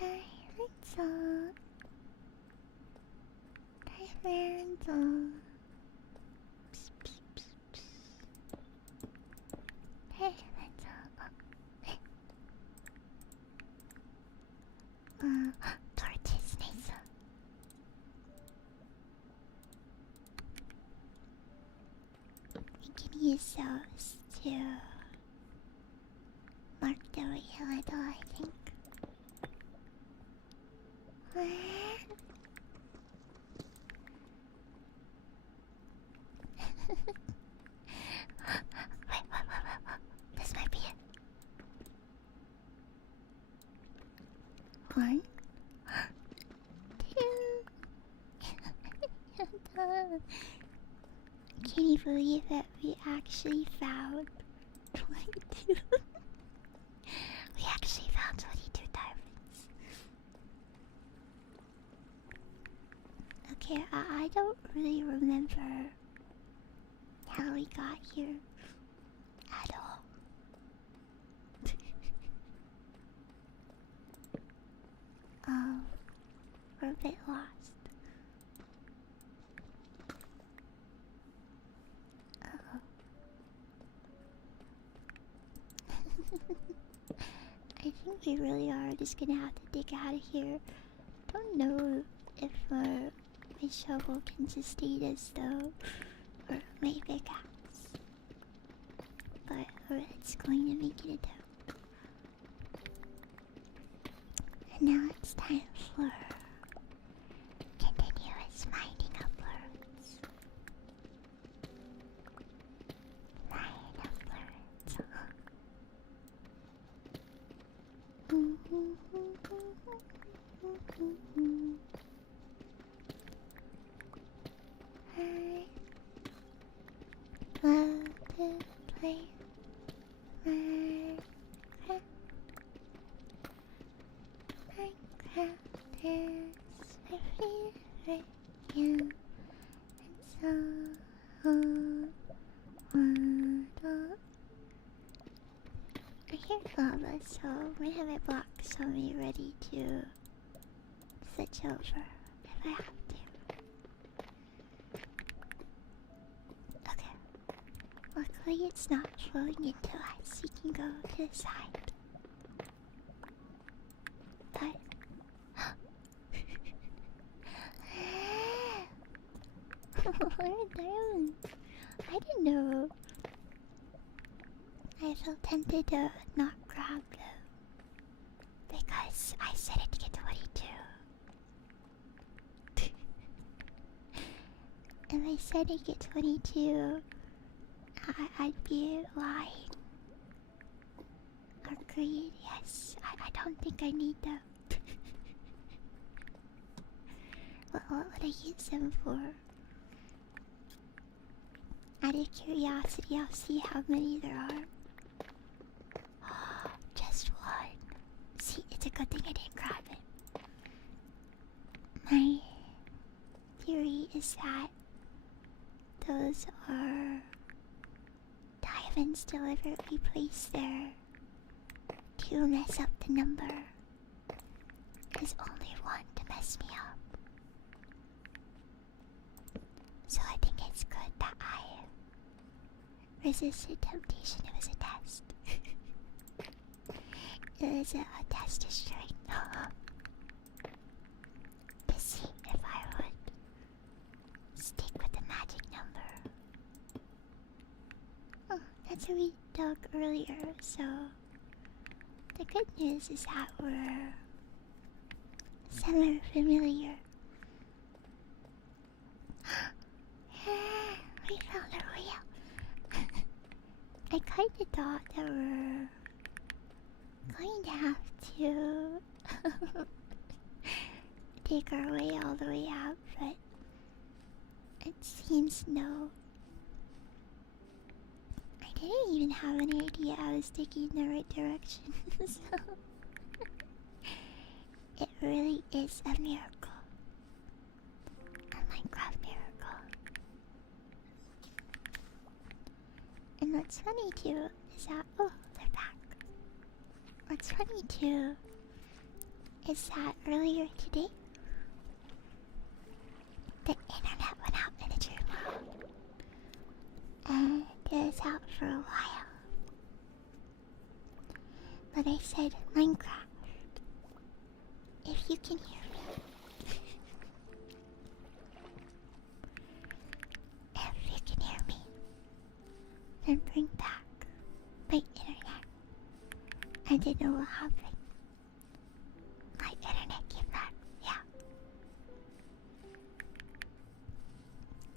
Diamonds on. Diamonds on. Torches, nice. We can use those to mark the way a little, I think. Wait, this might be it. One, two. Can you believe that we actually found 22? We actually found 22 diamonds. Okay, I don't really remember how we got here at all. We're a bit lost. I think we really are just gonna have to dig out of here. Don't know if my shovel can sustain us though, or my pickaxe. But it's going to make it attempt. And now it's time for continuous mining upwards. Mine upwards. I love to play Minecraft. Minecraft is my favorite game, and so I hear lava, so I'm gonna have it blocked so I'm ready to switch over if I have to. Okay. Luckily it's not flowing into us. We can go to the side. But where are diamonds? I didn't know. I felt tempted to not grab them because I said it to get 22. If I said I get 22, I'd be lying. Agreed, yes. I don't think I need them. What would I use them for? Out of curiosity, I'll see how many there are. Just one. See, it's a good thing I didn't grab it. My theory is that those are diamonds deliberately placed there to mess up the number. There's only one to mess me up. So I think it's good that I resisted temptation. It was a test. Is it a test string? To see if I would stick with the magic number. Oh, that's what we dug earlier, so the good news is that we're semi-familiar. We found a way out. I kinda thought that we're going to have to take our way all the way out, but it seems no. I didn't even have any idea I was taking in the right direction, so it really is a miracle. A Minecraft miracle. And what's funny too is that, oh, they're back. What's funny too is that earlier today, the internet went out in a dream world. And it was out for a while. But I said, Minecraft, if you can hear me, if you can hear me, then bring back my internet. I didn't know what happened. My internet came back, yeah.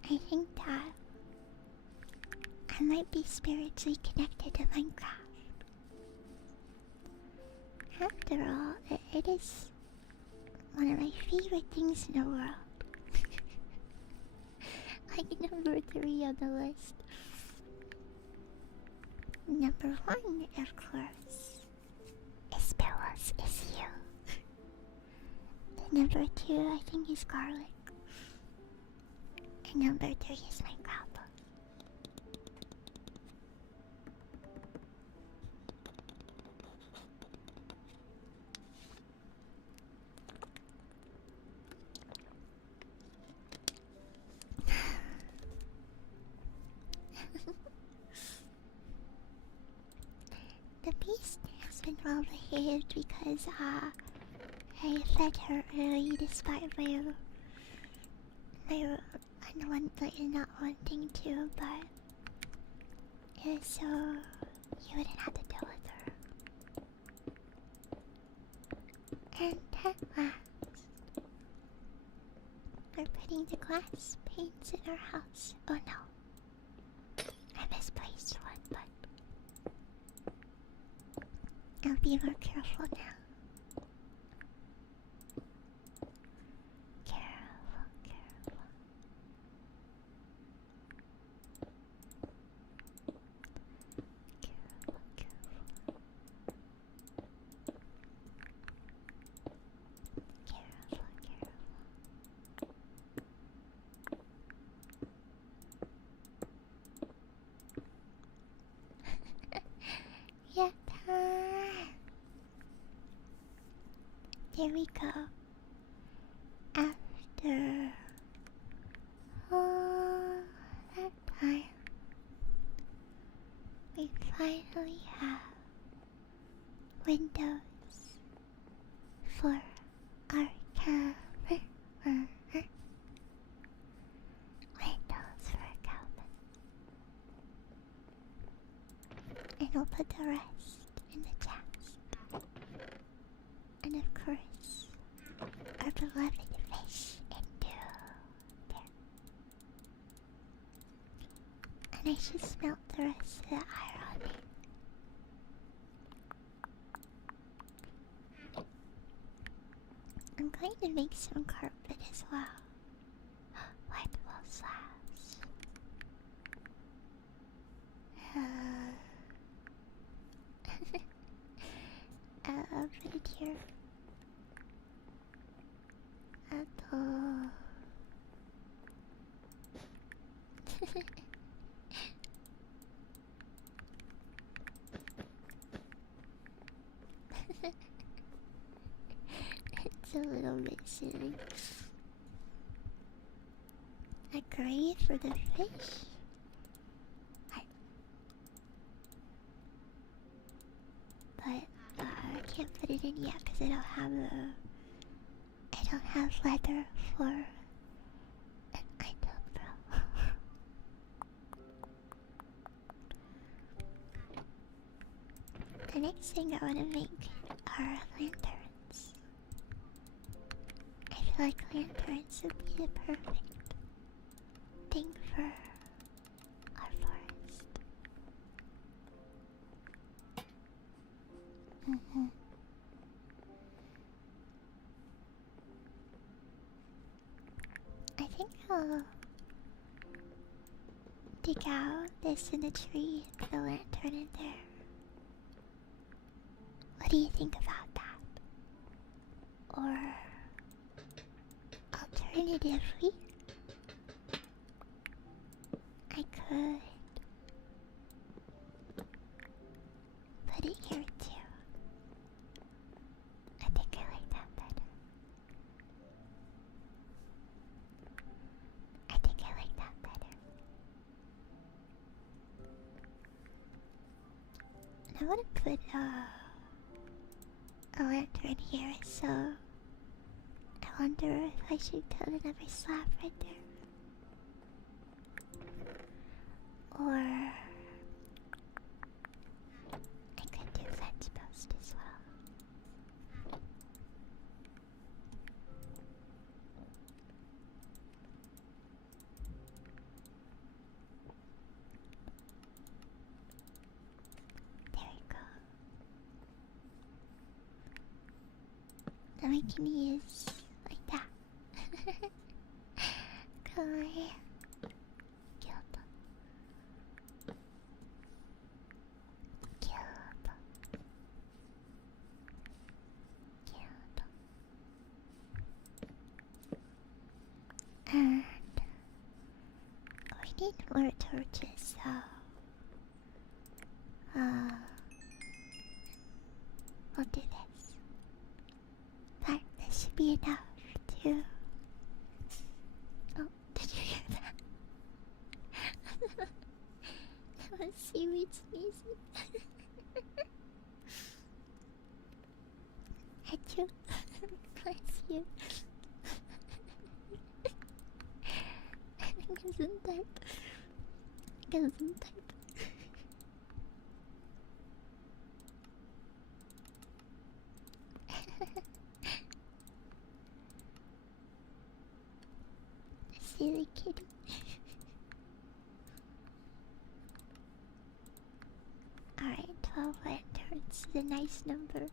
I think that I might be spiritually connected to Minecraft. After all, it is one of my favorite things in the world. Like number 3 on the list. Number 1, of course, is Pillows is you. Number 2, I think, is Garlic. And number 3 is my grandpa. The beast has been well behaved because I fed her early despite my not wanting to, but it was so you wouldn't have to deal with her. And at last, we're putting the glass panes in our house. Oh no, I misplaced one, but I'll be more careful now. Careful, careful. Careful, careful. Careful, careful. Yatta! There we go. After all that time, we finally have windows for our cabin. Windows for our cabin. And we'll put the rest in the chest. And of course, our beloved fish into there. And I should smelt the rest of the iron. I'm going to make some carpet as well. Wipeable slabs. I'll put it here. It's a little bit silly. A grave for the fish? But I can't can't put it in yet because I don't have leather for an item, bro. The next thing I want to make are lanterns. I feel like lanterns would be the perfect thing for our forest. I think I'll dig out this in the tree and put a lantern in there. What do you think about that? Or alternatively, I could put it here too. I think I like that better. I think I like that better. And I want to put a lantern here, so I wonder if I should put another slab right there. Or I could do fence post as well. There we go. Now I can use like that. Kawaii. Kyoto. Kyoto. Kyoto. And we need more torches, so we'll do this. But this should be enough to... Oh, did you hear that? That was seaweed sneezing. Achoo. Bless you. Gesundheit. Gesundheit. Silly kitty. Alright, 12 lanterns is a nice number.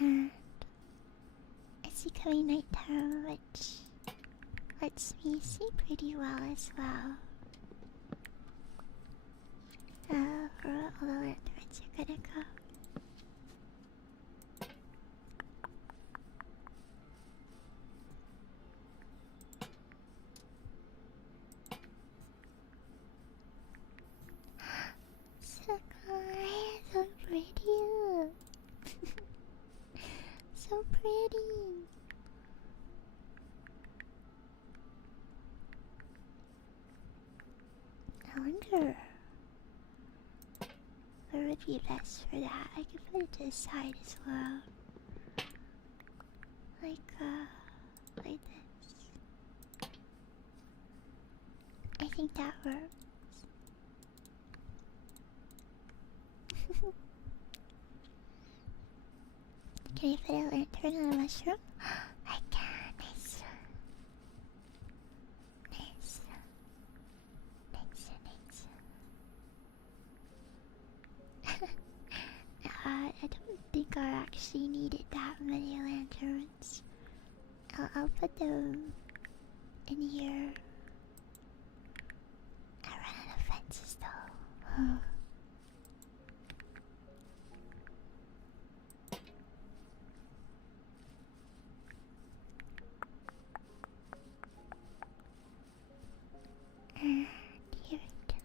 And it's becoming nighttime, which lets me see pretty well as well. Where all the lanterns are gonna go. Sakai, so pretty. So pretty. I wonder where would be best for that. I could put it to the side as well. Like this. I think that works. Can I put a lantern on a mushroom? I can. Nice. Nice. Nice. I don't think I actually needed that many lanterns. I'll put them in here. I ran out of fences though. And here we go.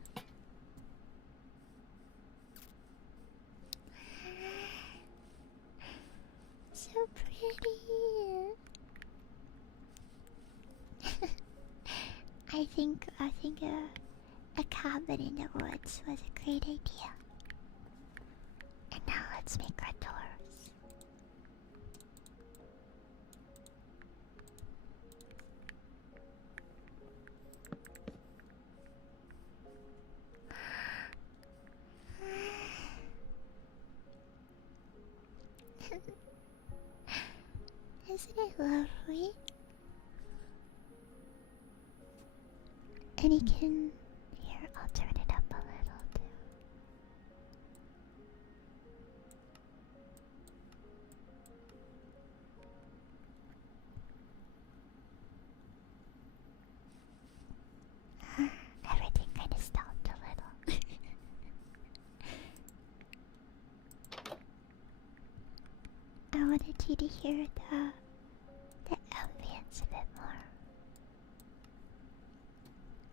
So pretty. cabin in the woods was a great idea. And now let's make our doors. Isn't it lovely? And you can... Here, I'll turn it up a little too. Everything kind of stopped a little. I wanted you to hear the ambience a bit more.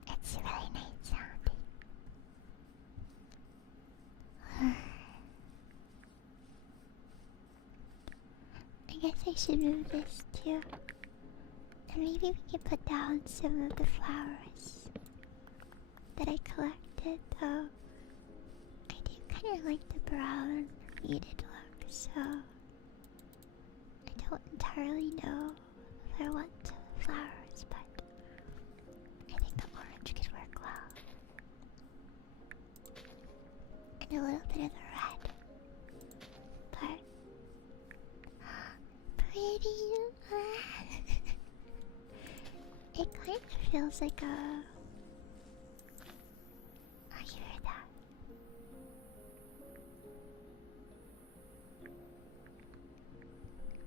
It's really nice sounding. I guess I should move this too. And maybe we can put down some of the flowers that I collected, though I do kind of like the brown muted look, so I don't entirely know if I want flowers, but I think the orange could work well. And a little bit of the red. But pretty. It kind of feels like a... I hear that.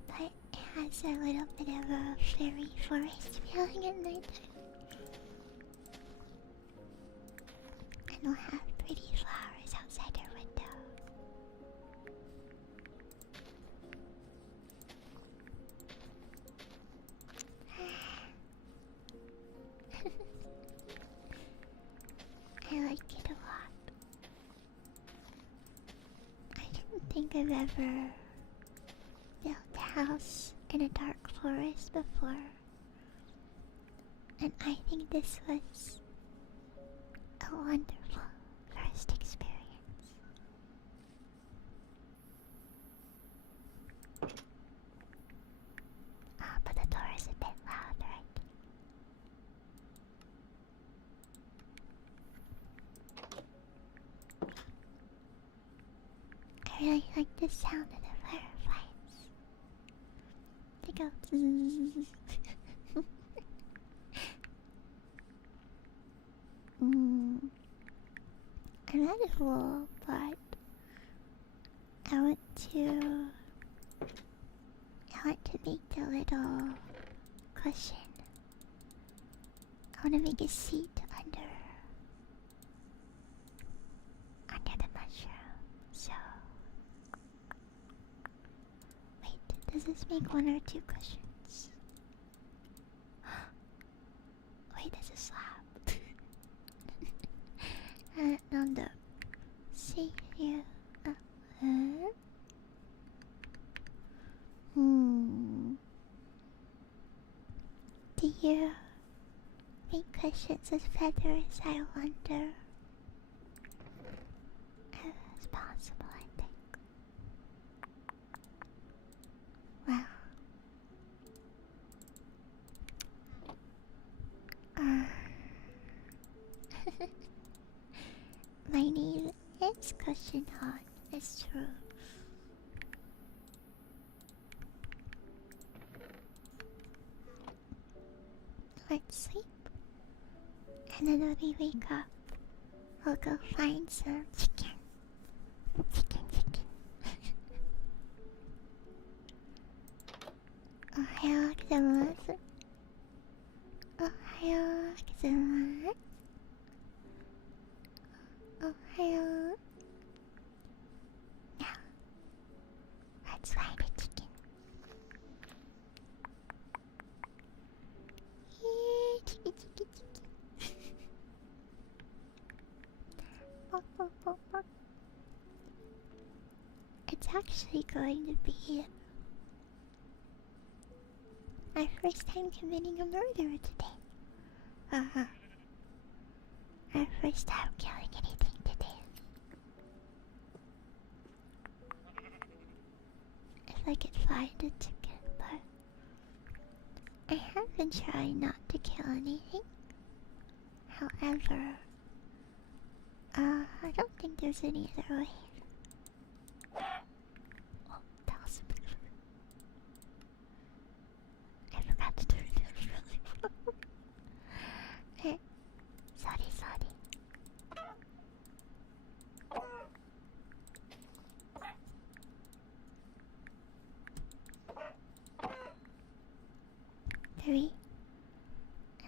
But it has a little bit of a fairy forest feeling at night. And we'll have pretty flowers outside our window. I like it a lot. I didn't think I've ever built a house in a dark forest before. And I think this was a wonderful first experience. Ah, but the door is a bit loud, right? I really like the sound of the fireflies. They go zzzz. I'm at a wall, but I want to make the little cushion. I want to make a seat under the mushroom. So wait, does this make one or two cushions? Wait, there's a slab. No. See here. Do you make cushions with feathers? I wonder. It's possible, I think. Well, my name is Cushion Hot. It's true. Let's sleep. And then when we wake up, we'll go find some chicken. Chicken. Ohayo gozaimasu. Ohayo gozaimasu. Ohayo. Now, let's find a chicken. Chicky. It's actually going to be my first time committing a murder today. Our first time killing anything today. If I could find a chicken, but I have been trying not to kill anything. However, I don't think there's any other way. Oh, that was I forgot to turn it really. Sorry. Three.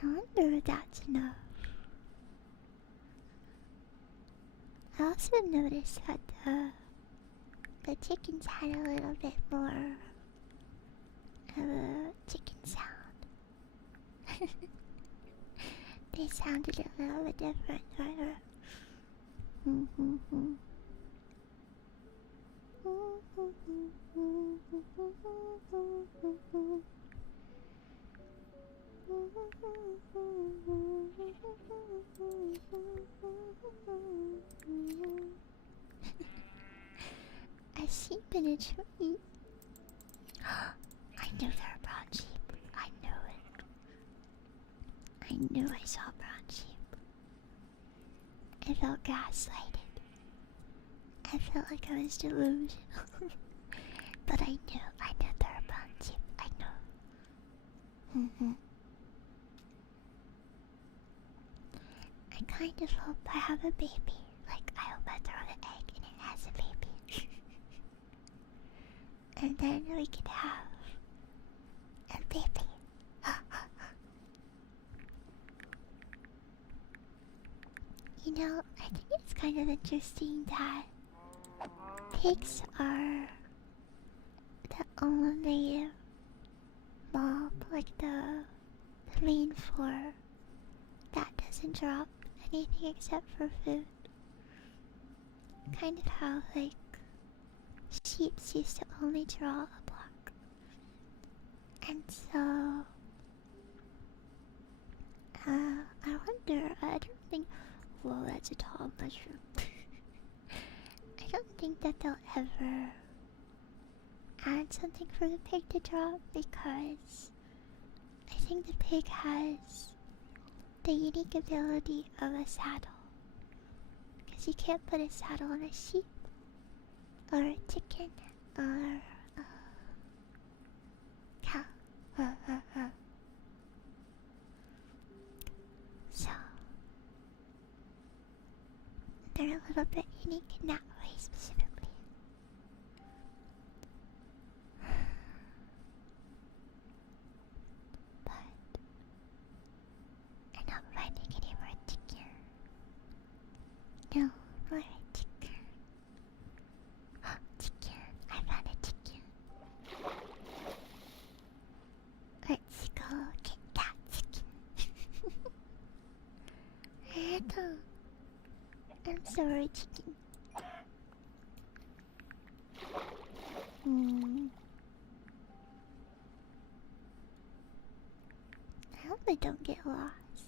I wonder if that's enough. I also noticed that the chickens had a little bit more of a chicken sound. They sounded a little bit different, right? A sheep in a tree. I knew there were brown sheep. I knew it. I knew I saw brown sheep. I felt gaslighted. I felt like I was delusional. But I knew there were brown sheep. I know. I kind of hope I have a baby. Like, I hope I throw the egg and it has a baby. And then we could have a baby. You know, I think it's kind of interesting that pigs are the only mob, like the main four, that doesn't drop anything except for food. Kind of how, like, sheep used to only draw a block. And so, I wonder, I don't think, whoa, that's a tall mushroom. I don't think that they'll ever add something for the pig to drop, because I think the pig has the unique ability of a saddle. Because you can't put a saddle on a sheep, or a chicken, or a cow. So, they're a little bit unique in that way specifically. But I'm not finding any more chicken. No, more chicken. Chicken, I found a chicken. Let's go get that chicken. I'm sorry, chicken. I hope I don't get lost.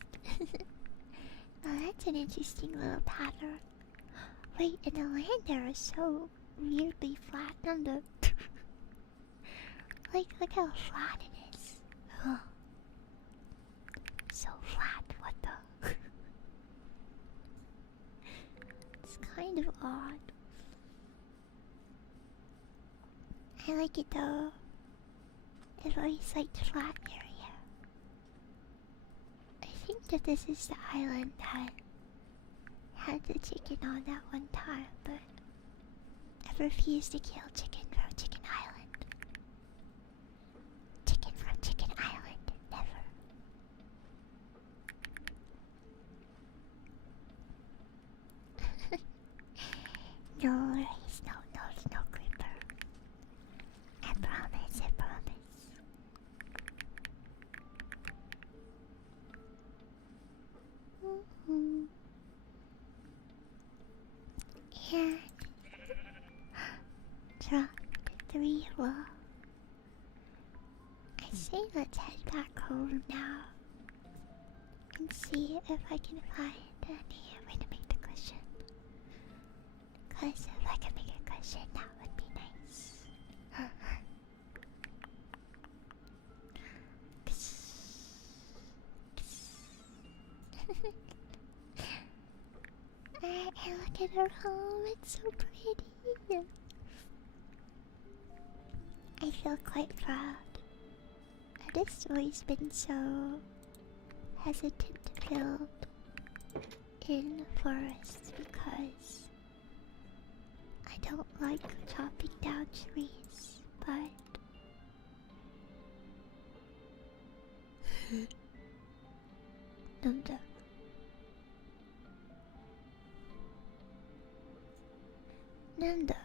Now that's an interesting little pattern. Wait, and the land there is so weirdly flat. Look. Look how flat it is. Ugh. So flat, what the? It's kind of odd. I like it though. I've always liked flat area. I think that this is the island that had the chicken on that one time, but I refuse to kill chicken from Chicken Island. Chicken from Chicken Island, never. No worries, no creeper. I promise. And dropped 3 wool. I say let's head back home now and see if I can find any way to make the cushion. Cause if I can make a cushion, that would be nice. And look at her home, it's so pretty. I feel quite proud. I've just always been so hesitant to build in forests because I don't like chopping down trees, but Nanda. Nanda.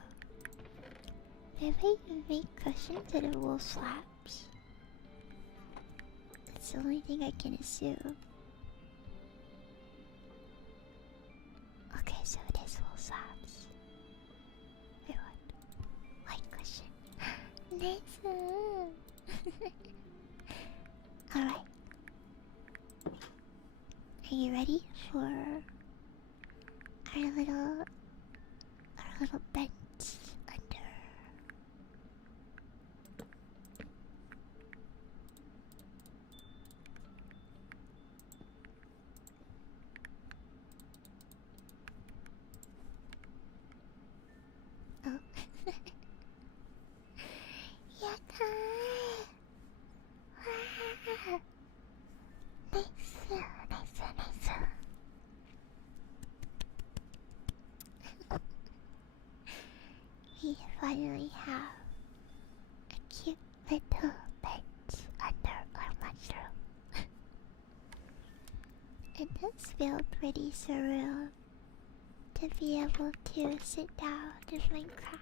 Maybe you make cushions out of wool slabs. That's the only thing I can assume. Okay, so it is wool slabs. Wait, what? White cushion. Nice. Alright. Are you ready for our little bench under? Oh. Yaka! Wow! Nice, nice. We finally have a cute little bench under our mushroom. It does feel pretty surreal to be able to sit down in Minecraft.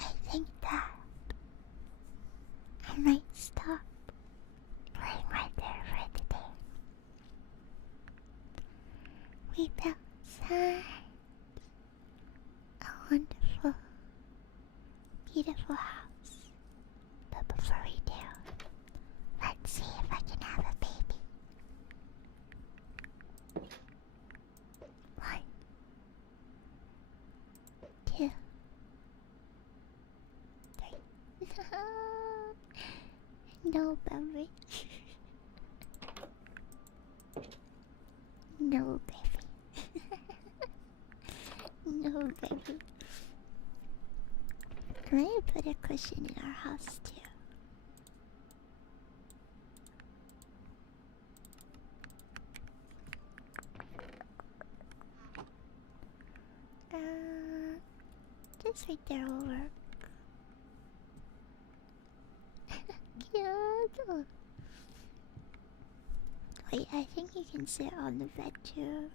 I think that I might stop playing right there for today. We built such a wonderful, beautiful house. But before we do, let's see if I can have a baby. 1, 2, 3. No, baby. No, baby. No, baby. I'm gonna put a cushion in our house too. Just right there will work. Cute. Wait, I think you can sit on the bed too.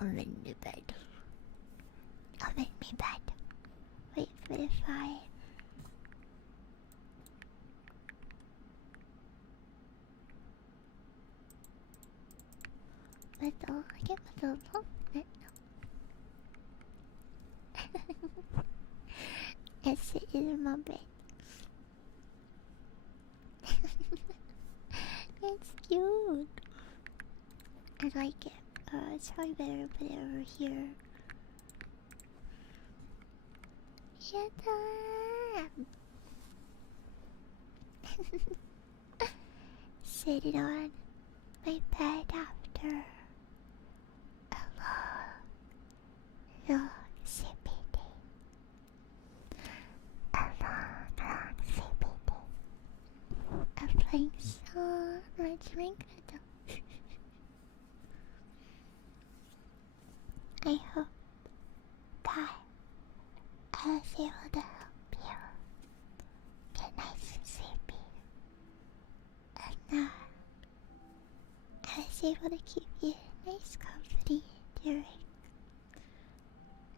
I'm in the bed. I'm in my bed. Wait, but if I... I get little bump it. I sit in my bed. It's cute. I like it. It's probably better to put it over here. Shut up! Sitting on my bed after a long sleepy day. A long sleepy day. I'm playing so much Minecraft. I hope that I was able to help you get nice and sleepy, and that I was able to keep you in nice company during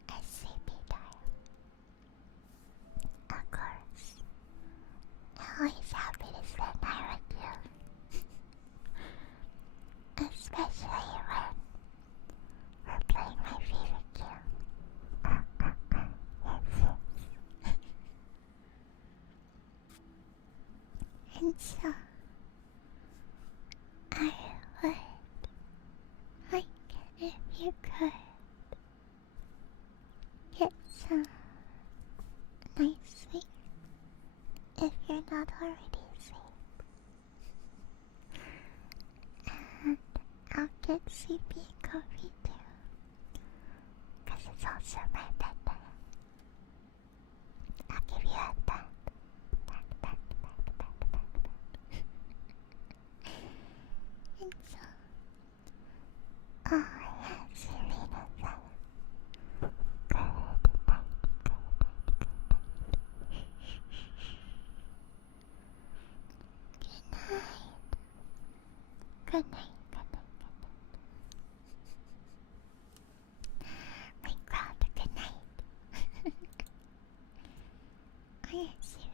a sleepy time. Of course, I'm always happy to spend time with you. And so, I would like if you could get some nice sleep if you're not already asleep. And I'll get sleepy and comfy too, because it's also my bedtime. I'll give you a pat. And so, oh yes, Serena, good night. Good night. My crowd, good night. Oh yeah, Siri.